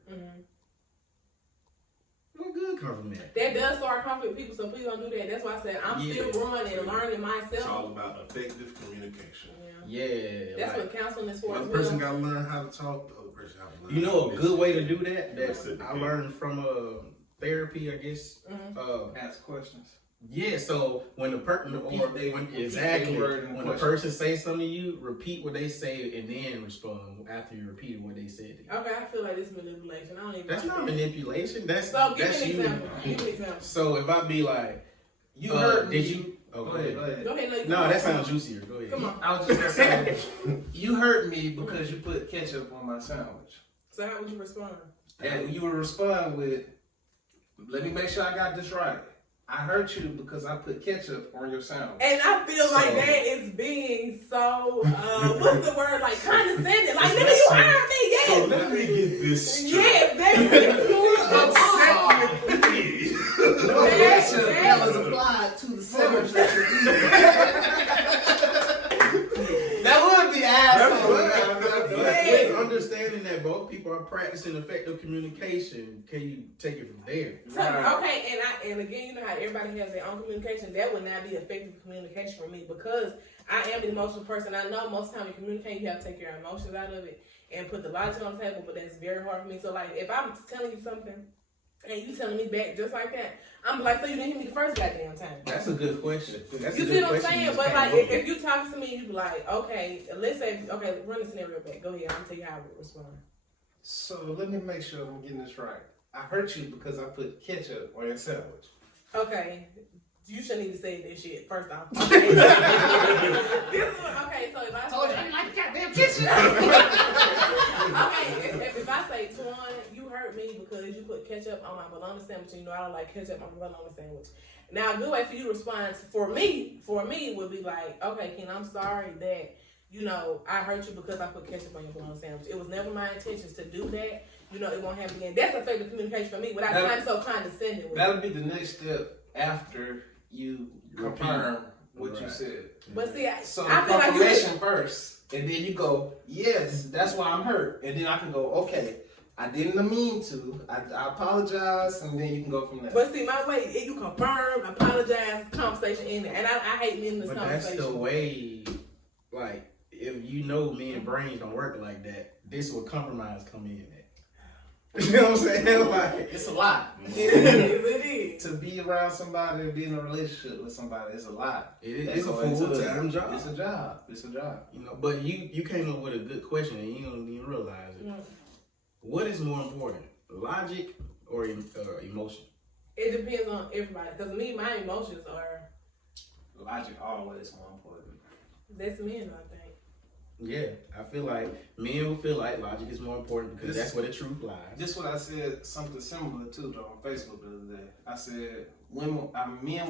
What good come from that? That does start conflict with people, so please don't do that. That's why I said I'm still growing and learning myself. It's all about effective communication. Yeah. That's what counseling is for. One person got to learn how to talk, the other person has to learn. You know a good way to do that I Okay. learned from therapy, I guess. Ask questions. Yeah, so when the person when the person says something to you, repeat what they say and then respond after you repeat what they said to you. Okay, I feel like this is manipulation. I don't even. That's not manipulation. That's so. Give that's me an you. example. Give me an example. So if I be like, You heard me. Did you? Oh, Go ahead. Go ahead. No, that sounds juicier. Go ahead. Come on. I was just gonna say, you hurt me because you put ketchup on my sandwich. So how would you respond? And you would respond with, let me make sure I got this right. I hurt you because I put ketchup on your sandwich. And I feel like that is being so, what's the word, like condescending. Like, nigga, you heard me, yes. So let me get this straight. Yes, That was applied to the sandwich that you're eating. That would be asshole. Understanding that both people are practicing effective communication, can you take it from there? Okay, and again, you know how everybody has their own communication. That would not be effective communication for me because I am an emotional person. I know most of the time you communicate, you have to take your emotions out of it. and put the logic on the table, but that's very hard for me. So like, if I'm telling you something and you telling me back just like that, I'm like, so you didn't hear me the first goddamn time. That's a good question. That's You a see good what I'm question saying? you But just like, came up if you talk to me, you be like, okay, let's say, okay, run the scenario back. Go ahead, I'll tell you how I would respond. So let me make sure I'm getting this right. I hurt you because I put ketchup on your sandwich. Okay, you shouldn't even say that shit, first off. Okay, okay, so if I Told you I say, didn't like the goddamn ketchup. okay, if I say, Twan, you hurt me because you put ketchup on my bologna sandwich, and you know I don't like ketchup on my bologna sandwich. Now, a good way for you to respond for me would be like, okay, Ken, I'm sorry that, you know, I hurt you because I put ketchup on your bologna sandwich. It was never my intentions to do that. You know, it won't happen again. That's effective communication for me without sounding so condescending with That'll be the next step after you confirm what you said. But see, So I feel like confirmation first, and then you go, yes, that's why I'm hurt. And then I can go, okay, I didn't mean to. I apologize, and then you can go from there. But see, my way, you confirm, apologize, conversation in there. And I hate me in this But conversation. that's the way, like, if you know men brains don't work like that, this will compromise come in at. You know what I'm saying? Like, It's a lot. It is. To be around somebody and be in a relationship with somebody, it's a lot. it's a full-time job. It's a job. It's a job. You know, but you came up with a good question and you don't even realize it. What is more important, logic or emotion? It depends on everybody. Because me, my emotions are, Logic always more important. that's men, I think. Yeah, I feel like men will feel like logic is more important because that's where the truth lies. This is what I said, something similar to though on Facebook the other day. I said, men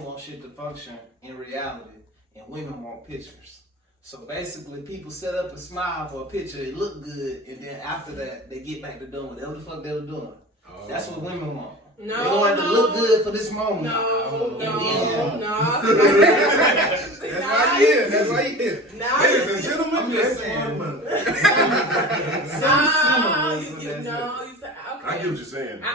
want shit to function in reality, and women want pictures. So basically, people set up a smile for a picture, it look good, and then after that, they get back to doing whatever the fuck they were doing. Oh. That's what women want. No, they want it to look good for this moment. No. That's why you here. That's why you here. Ladies and gentlemen, I'm just that's saying. one month. Okay. I get what you're saying. I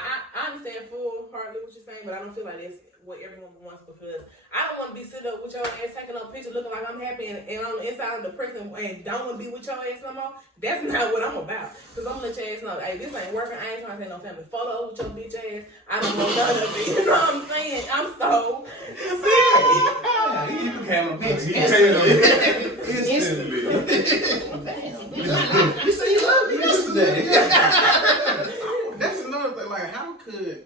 understand full-heartedly what you're saying, but I don't feel like that's what everyone wants because I don't want to be sitting up with your ass taking a picture looking like I'm happy and on the inside I'm depressed and don't want to be with your ass no more. That's not what I'm about. Because I'm going to let your ass know, hey, this ain't working. I ain't trying to take no family photos with your bitch ass. I don't know none of it. You know what I'm saying? I'm so serious. Yeah, he became a bitch. Instantly. Damn. You said you loved me yesterday. That's another thing. Like, how could,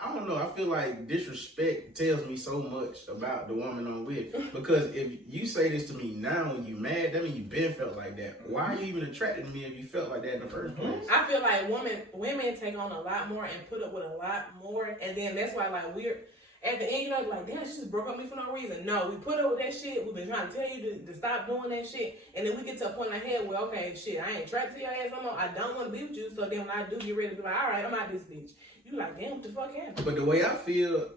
I don't know, I feel like disrespect tells me so much about the woman I'm with. Because if you say this to me now when you mad, that means you been felt like that. Why are you even attracted to me if you felt like that in the first place? I feel like women take on a lot more and put up with a lot more. And then that's why, like, we're, at the end, you know, like, damn, she just broke up with me for no reason. No, we put up with that shit. We've been trying to tell you to stop doing that shit. And then we get to a point in our head where, okay, shit, I ain't attracted to your ass no more. I don't want to be with you. So then when I do get ready to be like, all right, I'm out this bitch. You like, damn, what the fuck happened? But the way I feel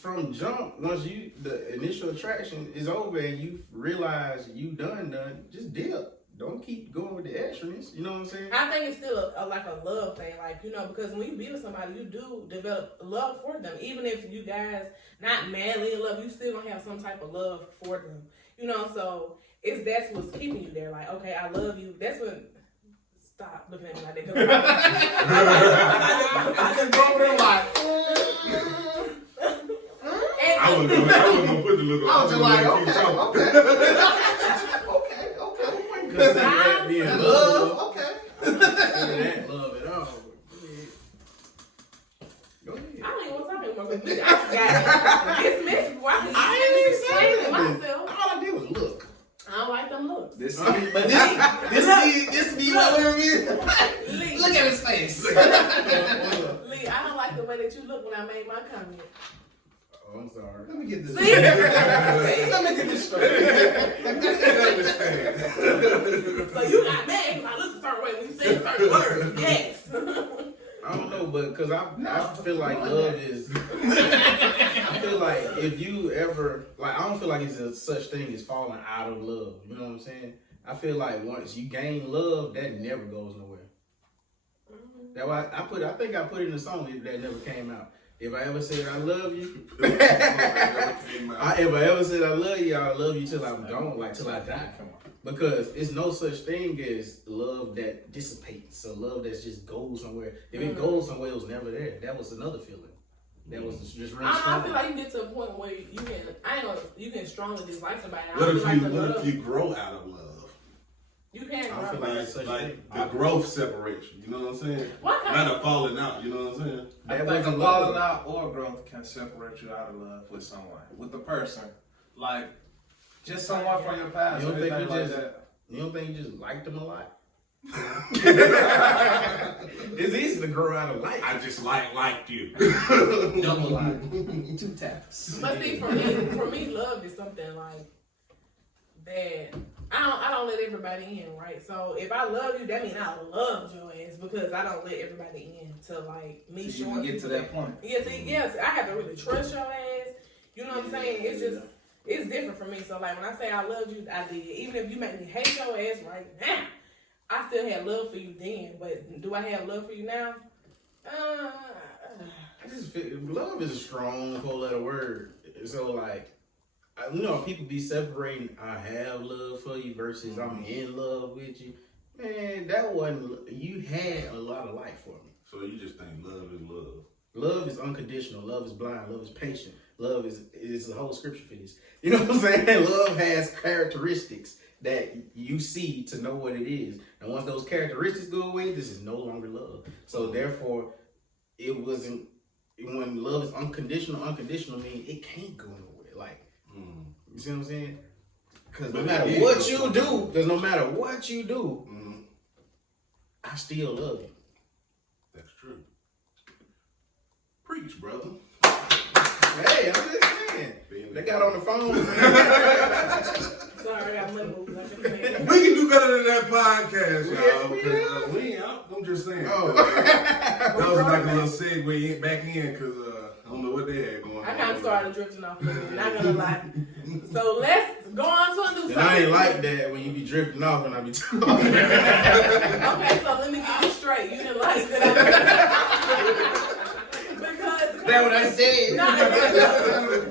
from jump, once the initial attraction is over and you realize you done, just dip. Don't keep going with the extraness. You know what I'm saying? I think it's still like a love thing, like, you know, because when you be with somebody, you do develop love for them. Even if you guys not madly in love, you still gonna have some type of love for them. You know, so that's what's keeping you there. Like, okay, I love you. That's when. Stop looking at me like that. I just go over there like. I was gonna put the look on. I was just like, okay. Because that being love. Okay. That love at all. Go ahead. I don't even want to talk anymore. I got dismissed before I ain't even saying myself. All I did was look. I don't like them looks. This be what we're in. Lee, Look at his face. Lee, I don't like the way that you look when I made my comment. Oh, I'm sorry. Let me get this. See? Let me get this straight. So you got mad because I looked a certain way when you said certain words. Yes. I don't know, but because I feel like love is. I feel like if you ever I don't feel like it's a such thing as falling out of love. You know what I'm saying? I feel like once you gain love, that never goes nowhere. That why I think I put it in a song that never came out. If I ever said I love you, If if I ever said I love you, I love you till I'm gone, like till I die. Because it's no such thing as love that dissipates, or love that just goes somewhere. If it goes somewhere, it was never there. That was another feeling. That was just really strong. I feel like you get to a point where you can strongly dislike somebody. What if you grow out of love? You can't I feel grow. like it's such Like the growth separation, you know what I'm saying? Not a falling out, you know what I'm saying? I think a falling out or growth can separate you out of love with someone, with the person. Like, just someone from your past. You don't think anything you like just- that. You don't think you just liked them a lot? It's easy to grow out of like. I just liked you. Double line. 2 taps. But see, for me, love is something like that. I don't let everybody in, right? So if I love you, that means I love your ass because I don't let everybody in to like me So you showing can get to that point. Yes, I have to really trust your ass. You know what I'm saying? It's just it's different for me. So like when I say I love you, I did. Even if you make me hate your ass right now, I still had love for you then. But do I have love for you now? I just feel, love is a strong 4-letter word. So like, people be separating I have love for you versus I'm in love with you. Man, that wasn't, you had a lot of life for me. So you just think love is love? Love is unconditional. Love is blind. Love is patient. Love is the whole scripture for this. You know what I'm saying? Love has characteristics that you see to know what it is. And once those characteristics go away, this is no longer love. So therefore, it wasn't, when love is unconditional means it can't go nowhere. Like, you see what I'm saying? Because no matter what you do, I still love you. That's true. Preach, brother. Hey, I'm just saying. They got on the phone. Sorry, I got money moves. We can do better than that podcast, y'all. Because we ain't out. I'm just saying. Oh. That was like a little segue back in because I don't know what they had going on. I kind of started drifting off a little bit, not gonna lie. So let's go on to a new And subject. I ain't like that when you be drifting off and I be talking. Okay, so let me get you straight. You didn't like that. That's what I said.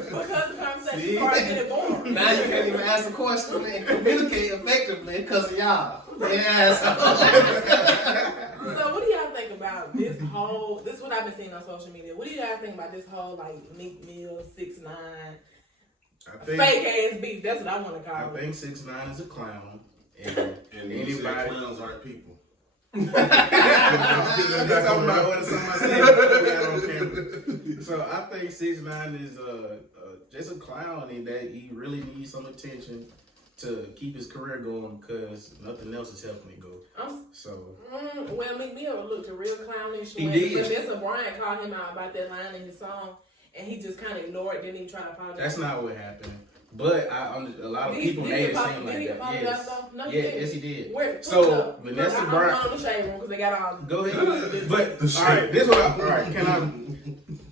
Because the conversation started getting boring. Now you can't even ask a question and communicate effectively because of y'all. Yeah. So what do y'all think about this whole, this is what I've been seeing on social media. What do you guys think about this whole like Meek Mill, 6ix9ine, fake ass beef? That's what I want to call it. I think 6ix9ine is a clown. And Anybody clowns aren't people. I'm talking about what somebody said on camera. So I think 6ix9ine is just a clown in that he really needs some attention to keep his career going because nothing else is helping it go. Well, Meek Mill looked a real clownish. He did. Vanessa Bryant called him out about that line in his song, and he just kind of ignored it, didn't even try to apologize. That's not what happened. But a lot of people made it seem like that. Yes. No, Yes, he did. Where? So Vanessa Bryant. I'm on the shade room because they got all. Go ahead. But all right, this one. All right, can I?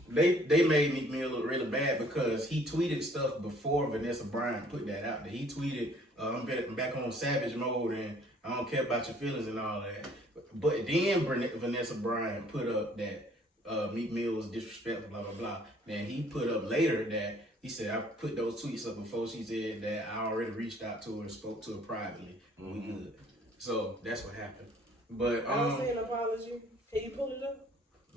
They made Meek Mill look really bad because he tweeted stuff before Vanessa Bryant put that out there. He tweeted, "I'm back on savage mode and I don't care about your feelings and all that." But then Vanessa Bryant put up that Meek Mill was disrespectful, blah blah blah. Then he put up later that. He said, I put those tweets up before she said that I already reached out to her and spoke to her privately. We good. So that's what happened. But I don't see an apology. Can you pull it up?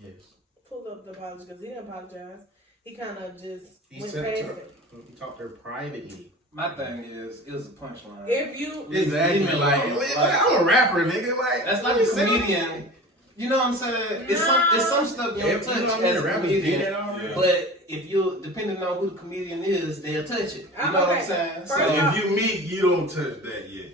Yes. Pull up the apology because he didn't apologize. He kind of just He went said past to her, it. he talked to her privately. My thing is, it was a punchline. If you Exactly. Like, I'm a rapper, nigga. Like that's like a comedian. You know what I'm saying? It's some stuff you'll touch as a comedian. But if you, depending on who the comedian is, they'll touch it. You know what I'm saying? So if you Meek, you don't touch that yet.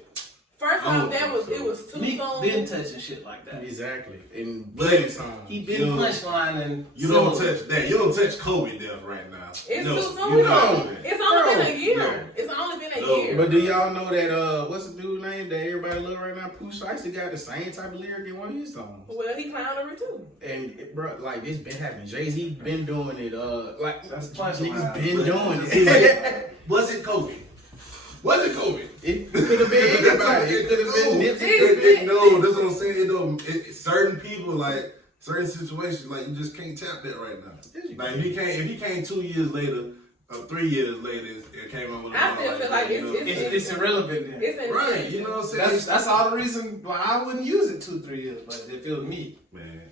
First off, it was too Meek soon. been touching shit like that. Exactly. And But songs. He been punchlining. You don't touch that. You don't touch Kobe death right now. It's too soon. know. It's only been a year. No. It's only been a No. year. But do y'all know that what's the dude name that everybody love right now? Pooh Shiesty got the same type of lyric in one of his songs. Well, he clowned her too. And bro, like it's been happening. Jay-Z been doing it. Like That's niggas been doing it. Was it Kobe? Was it Kobe? It could have been anybody. It could have been Nipsey. No, that's what I'm saying. Certain people like certain situations, like you just can't tap that right now. Like if he came 2 years later, or 3 years later, it came out with a I still feel like It's irrelevant then. It's right. You know what I'm saying? That's all the reason why I wouldn't use it 2-3 years, but if it was me. Man,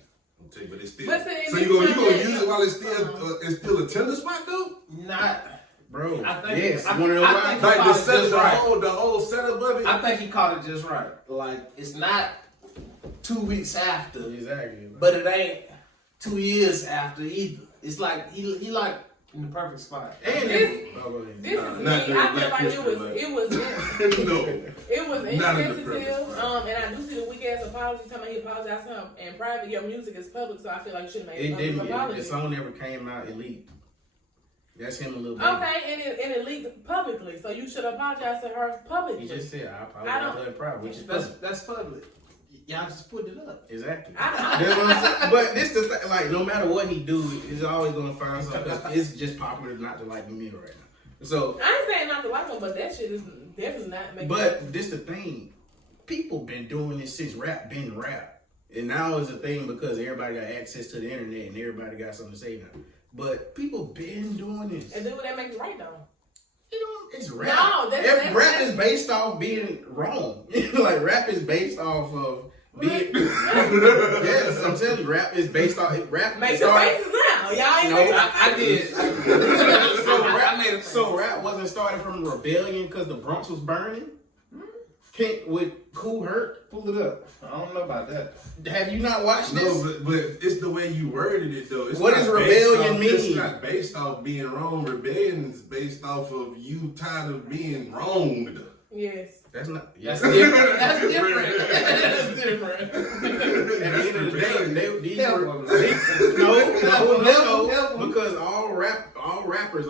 I'm telling you, but it's still. But So you gonna use it while it's still a tender spot though? Not. Bro, I think, yes, I, one of the I wild- think Like he the caught it setup, just right. the whole setup of it. I think he caught it just right. Like it's not 2 weeks after, Exactly. but it ain't 2 years after either. It's like he like in the perfect spot. And This this is me. not I during feel Black like History, it was no. it was Not in the insensitive. purpose. And I do see the weak ass apology. Talking about he apologized to him. And private, your music is public, so I feel like you should make it a didn't. public apology. The song never came out elite. That's him a little bit. Okay, and it leaked publicly, so you should apologize to her publicly. He just said I apologize to her private, which is public. That's public. Y'all just put it up. Exactly. I- That's what I'm saying. But this the thing, like no matter what he do, he's always gonna find something. 'Cause it's just popular not to like me right now. So, I ain't saying not to like him, but that shit is definitely not making. but this the thing, people been doing this since rap been rap, and now it's a thing because everybody got access to the internet and everybody got something to say now. But people been doing this. And do what that makes it right though. You know, it's rap. No, that's Rap is based off being wrong. Like rap is based off of being. Yes, I'm telling you, rap is based off rap. Make the faces now. Y'all ain't No, making I did. So rap wasn't started from rebellion because the Bronx was burning. With Cool Herc. Pull it up. I don't know about that. Have you not watched this? No, but it's the way you worded it though. It's What not does based rebellion off- mean? It's not based off being wrong. Rebellion is based off of you tired of being wronged. Yes. That's not. That's Yes. different. That's different. That's different. At the end of the day, these Help were them. no, Help 'em. because all rappers,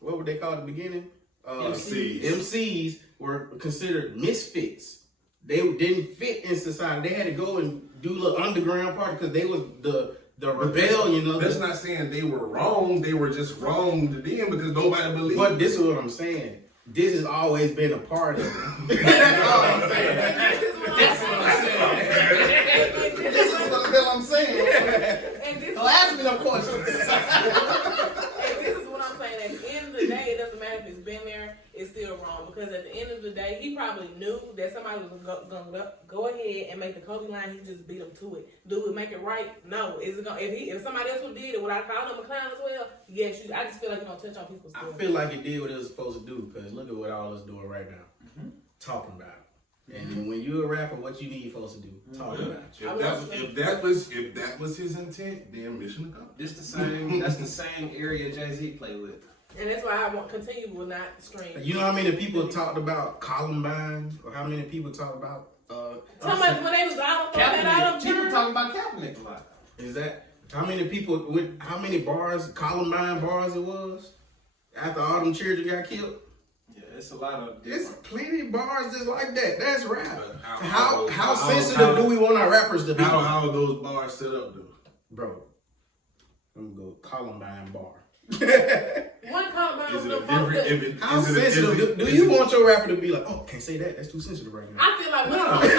what would they call it at the beginning? MCs were considered misfits. They didn't fit in society. They had to go and do little underground party because they was the rebellion of That's not saying they were wrong. They were just wronged then because nobody believed. But this is what I'm saying. This has always been a part of it. That's what I'm saying. This is what the hell I'm saying. And this Don't ask me no questions. And this is what I'm saying. At the end of the day, it doesn't matter if it's been there. It's still wrong because at the end of the day, he probably knew that somebody was gonna go ahead and make the Kobe line. He just beat him to it. Do it make it right? No. Is it gonna if somebody else would did it? Would I call him a clown as well? Yes. I just feel like you don't touch on people's I stuff. feel like it did what it was supposed to do because look at what all us doing right now. Talking about it. And then when you're a rapper, what you need folks to do? Talk about it. If that was his intent, then mission accomplished. This the same. That's the same area Jay-Z play with. And that's why I want continue will not stream. You know how many people talked about Columbine, or how many people talked about? Somebody when they was out of People talking about Kaepernick a lot. Is that how many people with how many bars, Columbine bars it was after all them children got killed? Yeah, it's a lot of There's different. plenty of bars just like that. That's rap. How- How how- sensitive do we want our rappers to be? How are those bars set up though? Bro, I'm gonna go Columbine bar. one comment Is on it the a phone. different? How sensitive do you want your rapper to be like? Oh, can't say that. That's too sensitive right now. I feel like when No. I feel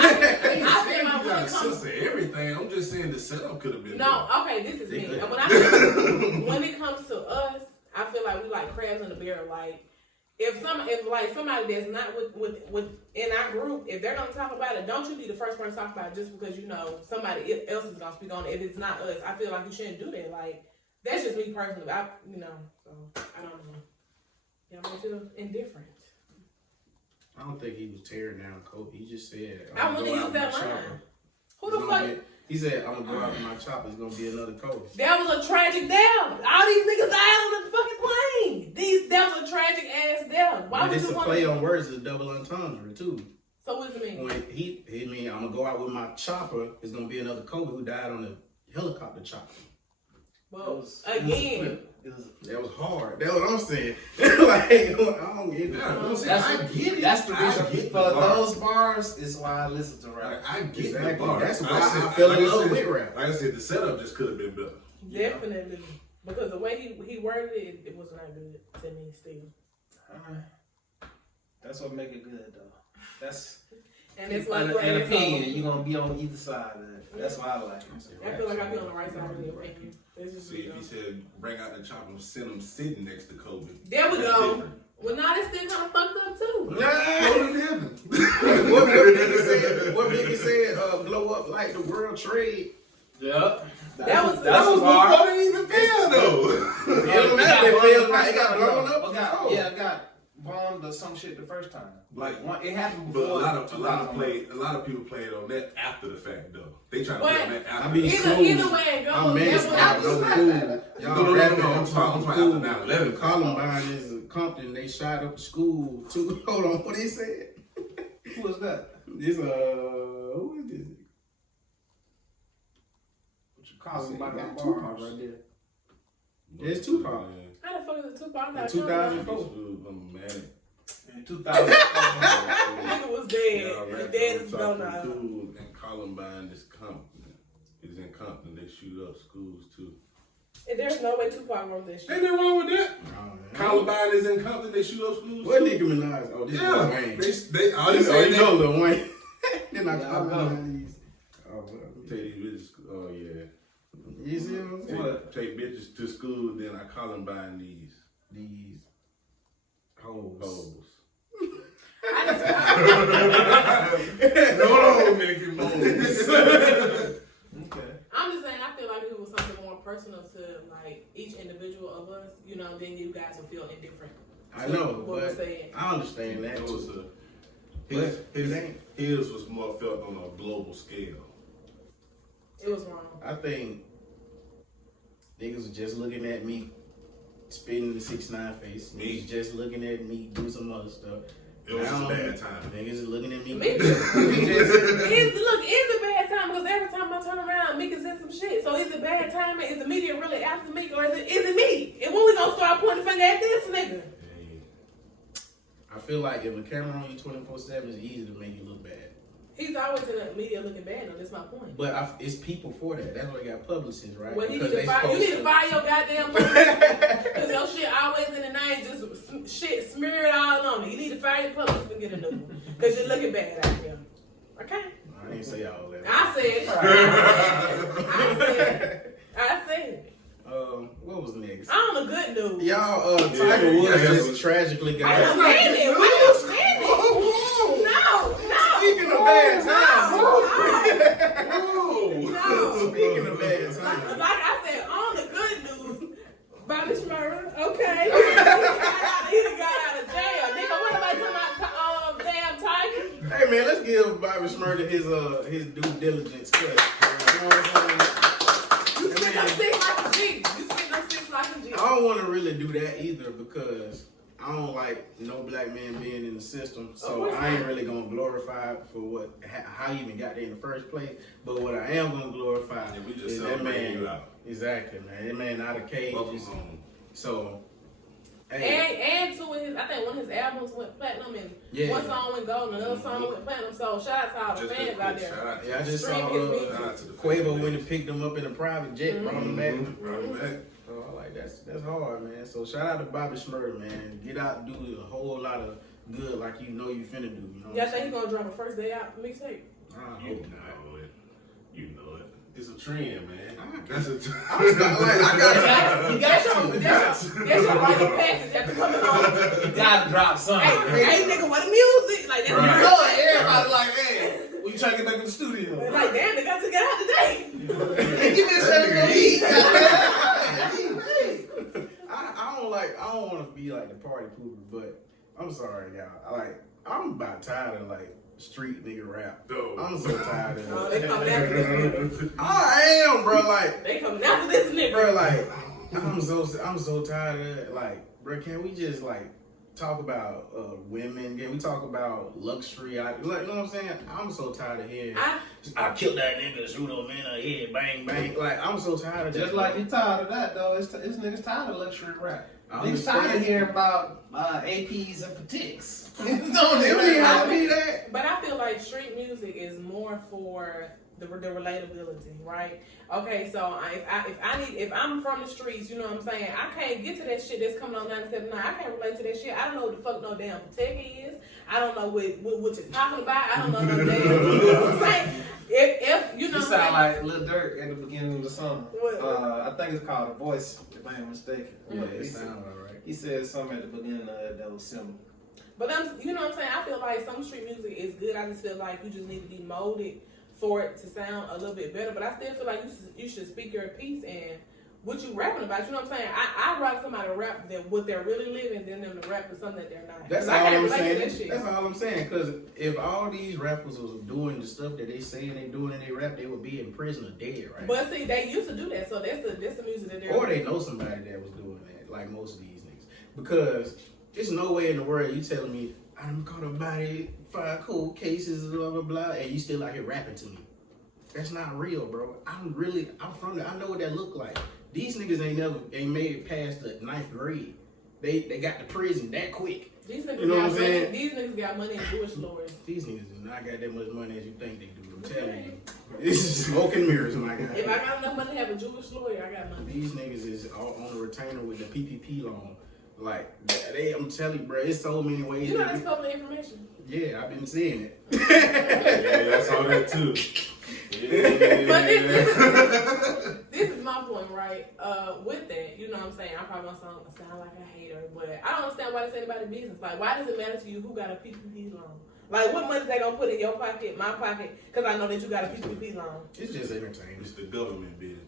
You like when gotta it comes censor everything. I'm just saying the setup could have been. no, okay, this is me. And when it comes to us, I feel like we like crabs in the barrel. Like if somebody that's not with in our group, if they're gonna talk about it, don't you be the first person to talk about it just because you know somebody else is gonna speak on it. If it's not us, I feel like you shouldn't do that. Like that's just me personally. So I don't know. Y'all might feel indifferent. I don't think he was tearing down Kobe. He just said, I want to use that line. Who the fuck? He said, I'm gonna go out with my chopper. It's gonna be another Kobe. That was a tragic death. All these niggas died on the fucking plane. That was a tragic ass death. Why But would it's you a want play on words. It's a double entendre too. So what does it mean? When he mean, I'm gonna go out with my chopper. It's gonna be another Kobe who died on a helicopter chopper. Well, again. That was hard. That's what I'm saying. Like, I don't get it. I get it. That's the I reason get for the bar. those bars is why I listen to rap. I get Exactly. the bar. That's Like why I said- I fell in like I love said- with rap. Like I said, the setup just could have been better. Definitely. Because the way he worded it, it was not good to me still. That's what make it good though. That's And it's an like opinion, and you're gonna be on either side of it. That's why I like it. I feel like I be on the right side of the opinion. See, if he said bring out the chopper and send him sitting next to Kobe. There we That's go. different. Well, now they still kind of fucked up too. Go to heaven. what Biggie said, blow up like the world trade. Yeah. That was before they even failed though. It don't matter if they failed, it got blown up. It got bombed or some shit the first time. Like one, it happened But before. a lot of people played on that after the fact though. They try to play on that after. I mean, either way it goes. I'm mad. No, I'm talking after 9/11. Columbine is in Compton. They shot up the school too. Hold on, what he said? Who was that? This who is this? What you calling by Got that Tupac bars? right there. There's Tupac. How the fuck is it Tupac? In 2004. I'm mad. In 2000. Nigga was dead. The dead is gone now. And Columbine is Compton. Is in Compton. They shoot up schools too. And there's no way Tupac wrote that shit. Ain't nothing wrong with that. Oh, Columbine is in Compton. They shoot up schools. What too. Nicki Minaj? Oh, this is Lil Wayne. They all you Oh, say you know Lil Wayne. Then I Yeah, call I know. these. Oh, well, Take these bitches. Oh yeah. you see what I'm saying? Take bitches to school. Then I Columbine these These hoes. hoes. No, Nicki Moles. Okay. I'm just saying, I feel like if it was something more personal to like each individual of us, you know, then you guys would feel indifferent. I know, what we're but saying. I understand that. It was too. a his was more felt on a global scale. It was wrong. I think niggas was just looking at me spitting the 6ix9ine face. Me? Niggas just looking at me do some other stuff. It was Now, just bad time. Niggas is looking at me. Me too. It's a bad time because every time I turn around, Mika said some shit. So is it bad time? Is the media really after me, or is it me? And when we gonna start pointing the finger at this nigga? I feel like if a camera on you 24/7, it's easy to make you look bad. He's always in the media looking bad, though. That's my point. But it's people for that. That's why they got publicists, right? Well, you Because need to fire. You need to fire your goddamn publicist because your shit always in the name, just shit smeared all on it. You need to fire your publicist and get a new one because you're looking bad out here. Okay. I didn't say all that. I said. I said. What was next? I'm the good news. Y'all, Tiger Woods just tragically got. Wait a minute. No. Speaking of bad time. No. Speaking of bad time. Like I said, on the good news, Bobby Shmurda, okay. He done got out of jail. Nigga, what am I talking about? Damn Tiger? Hey man, let's give Bobby Shmurda his due diligence cut. You know what I'm saying? You spit them six like a G. I don't want to really do that either because I don't like no black man being in the system. So I ain't really gonna glorify for how he even got there in the first place. But what I am gonna glorify is that man. Exactly, man. That man out of cages. So. Hey. And two of his, I think one of his albums went platinum and one song went gold and another song went platinum. So shout out to all the fans out there. Yeah, I just saw Quavo went and picked him up in a private jet, brought him back. So I like that's hard, man. So shout out to Bobby Shmurda, man. Get out and do a whole lot of good like you know you finna do. You know Y'all think he gonna drop a first day out mixtape? I You hope not. know it. You know it. It's a trend, man. That's a That's your rite of passage after coming home. You gotta drop something. Hey, nigga, what the music? Like, that's You know it. Everybody like, hey, we trying to get back in the studio. like, damn, they got to get out today. Give me a second to eat. I don't want to be like the party pooper, but I'm sorry, y'all. I'm about tired of like street nigga rap. No. I'm so tired of Oh, they coming after this nigga. I am, bro. Like They coming after this nigga. bro, like I'm so tired of it. Like, bro, can we just like talk about women? Can we talk about luxury? Like, you know what I'm saying? I'm so tired of hearing I killed that nigga, shoot him in the head, bang bang. Like, I'm so tired of that. Just like you tired of that though, it's niggas tired of luxury rap. I Niggas tired of understand. hearing about APs and petites. They don't even have to be that. But I feel like street music is more for the relatability, right? Okay, so if I'm from the streets, you know what I'm saying, I can't get to that shit that's coming on 97.9. I can't relate to that shit. I don't know what the fuck no damn tech is. I don't know what you're talking about. I don't know no damn. You know what I'm saying? If you know, You sound like Lil Durk at the beginning of the song. What? I think it's called The Voice, if I ain't mistaken. Yeah, it sounds alright. He said something at the beginning of it that was similar. But you know what I'm saying? I feel like some street music is good. I just feel like you just need to be molded for it to sound a little bit better. But I still feel like you should speak your piece and what you rapping about. You know what I'm saying? I'd rather somebody rap than what they're really living than them to rap for something that they're not. That's all I'm saying. That's all I'm saying. Because if all these rappers was doing the stuff that they saying they doing in they rap, they would be in prison or dead, right? But see, they used to do that, so that's the music that they're. Or they know somebody that was doing that, like most of these niggas. Because there's no way in the world you telling me I'm caught a body, 5 cold cases, blah blah blah, and you still out here rapping to me. That's not real, bro. I'm from there. I know what that look like. These niggas ain't made it past the 9th grade. They got to prison that quick. These niggas You know what I'm got saying? money. These niggas got money and Jewish lawyers. These niggas do not got that much money as you think they do. I'm telling you. This is smoke and mirrors, my guy. If I got enough money to have a Jewish lawyer, I got money. These niggas is all on a retainer with the PPP loan. Like, I'm telling you, bro, it's so many ways. You know that's public information. Yeah, I've been seeing it. Yeah, I saw that too. But this is my point, right? With that, you know what I'm saying? I probably gonna sound like a hater, but I don't understand why this ain't anybody's business. Like, why does it matter to you who got a PPP loan? Like, what money they gonna put in your pocket, my pocket? Because I know that you got a PPP loan. It's just entertainment. It's the government business.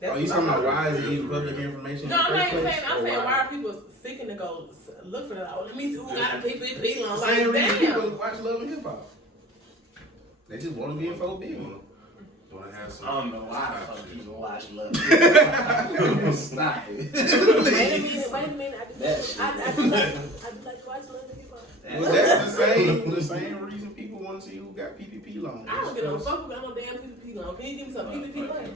That's You talking about why is it even public information? No, I'm not even saying. I'm saying why are people seeking to go look for that? Oh, let me see who got a PPP loan. Like, Same reason people damn. watch Love and Hip Hop. They just want to be in 4B. Wanna have some? I don't know why the fuck people watch Love. Stop it. Wait a minute. I do like to watch Love and Hip Hop. Well, that's the same reason people want to see who got PPP loans. I don't give no fuck who got no damn PPP loan. Can you give me some PPP money?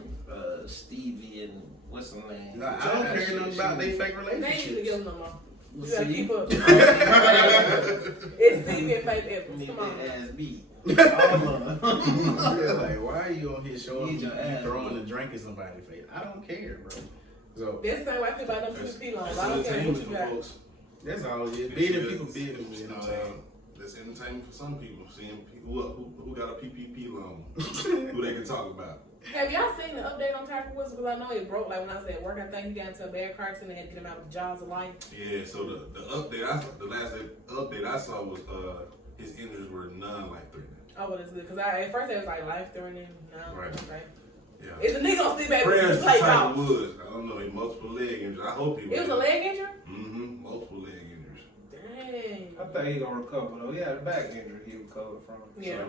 Stevie and what's her name? I don't care nothing about they fake They ain't even relationships. give them no more. You Well, gotta see? keep up. It's Stevie and Faith Evans. Come on. Ass beat. Yeah, like, why are you on here showing Need you your ass throwing a drink in somebody's face? I don't care, bro. So That's the same way I feel about them PPP loans. That's I don't care what entertainment you for got. folks. that's all it is. Being in people's business, you know what I'm saying? That's entertainment for some people. Seeing people who got a PPP loan, who they can talk about. Have y'all seen the update on Tiger Woods? Because I know it broke. Like when I was at work, I think he got into a bad car accident and had to get him out of the jaws of life. Yeah. So the last update I saw was his injuries were non-life-threatening. Oh, well, it's good. Because at first it was like life threatening. No, Right. okay. Yeah. Is the nigga gonna see baby Prayers just to play Tiger golf? Woods. I don't know. He multiple leg injuries. I hope he. It was a leg injury? Mm-hmm. Multiple leg injuries. Dang. I think he gonna recover though. He had a back injury he recovered from. Yeah.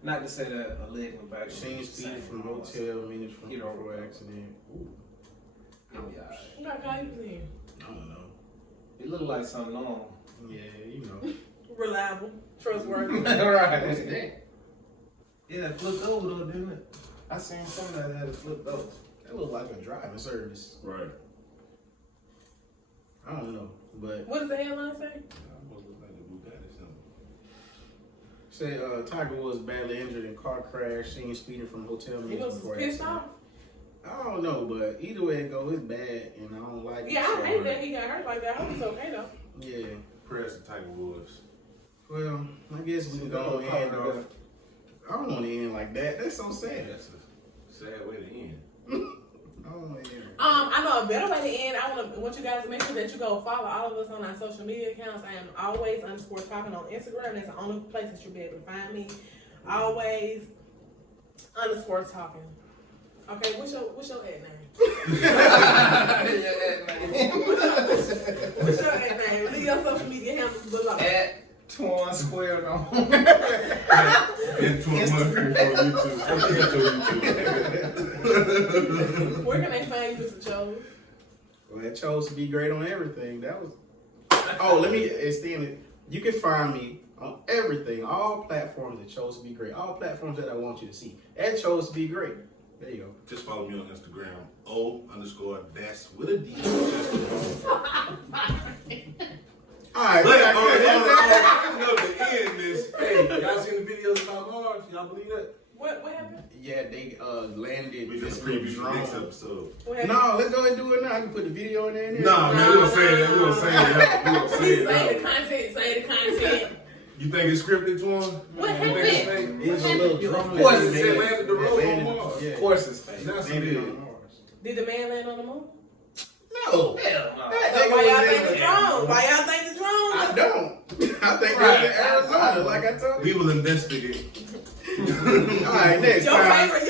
Not to say that a leg in the back. Shane speed from hotel, minutes from You know, road accident. Ooh, He'll be alright. What kind of car you was in? I don't know. It looked like something normal. Yeah, you know. Reliable. Trustworthy. What's right. that? Yeah, it flipped over though, didn't it? I seen some of that had it flipped over. That look like a driving service. Right. I don't know, but What does the headline say? Almost look like a Bugatti something. say Tiger Woods badly injured in car crash, seen speeding from hotel He minutes was before pissed accident. off. I don't know, but either way it goes, it's bad, and I don't like it. Yeah, I so, hate that he got hurt like that. I hope he's okay though. Yeah. Prayers to Tiger Woods. Well, I guess we can go and end off. I don't want to end like that. That's so sad. That's a sad way to end. I don't want to end. I know a better way to end. I want you guys to make sure that you go follow all of us on our social media accounts. I am always _talking on Instagram. That's the only place that you'll be able to find me. Always _talking. Okay, what's your ad name? What's your ad name? Leave your social media handles below. At Twan Square on. And 12 months for YouTube. I think that's your YouTube. Where can they find you, Mr. Chose? Well, it chose to be great on everything. That was. Oh, let me extend it. You can find me on everything, all platforms that chose to be great, all platforms that I want you to see. That chose to be great. There you go. Just follow me on Instagram. O_that's with a D. All right. But on the end, this. Hey, y'all seen the videos about Mars? Y'all believe that? What happened? Yeah, they landed. We this just preview the drone. next episode. What happened? No, let's go and do it now. I can put the video in there. Nah, man, we gonna say it. We gonna say it. We gonna say Say it. the content. Say the content. You think it's scripted, Twan? What You think it's fake? happened? It's a little drone. Of course that it's landed- it landed the road that on landed- Mars. yeah. Of course it's fake. That's Landed good. on Mars. Did the man land on the moon? No. Hell no. That So nigga why was y'all in think the the- drone? Why y'all think the drone? I don't. I think Right. it was in Arizona, like I told We you. will investigate. All right, next Your time. favorite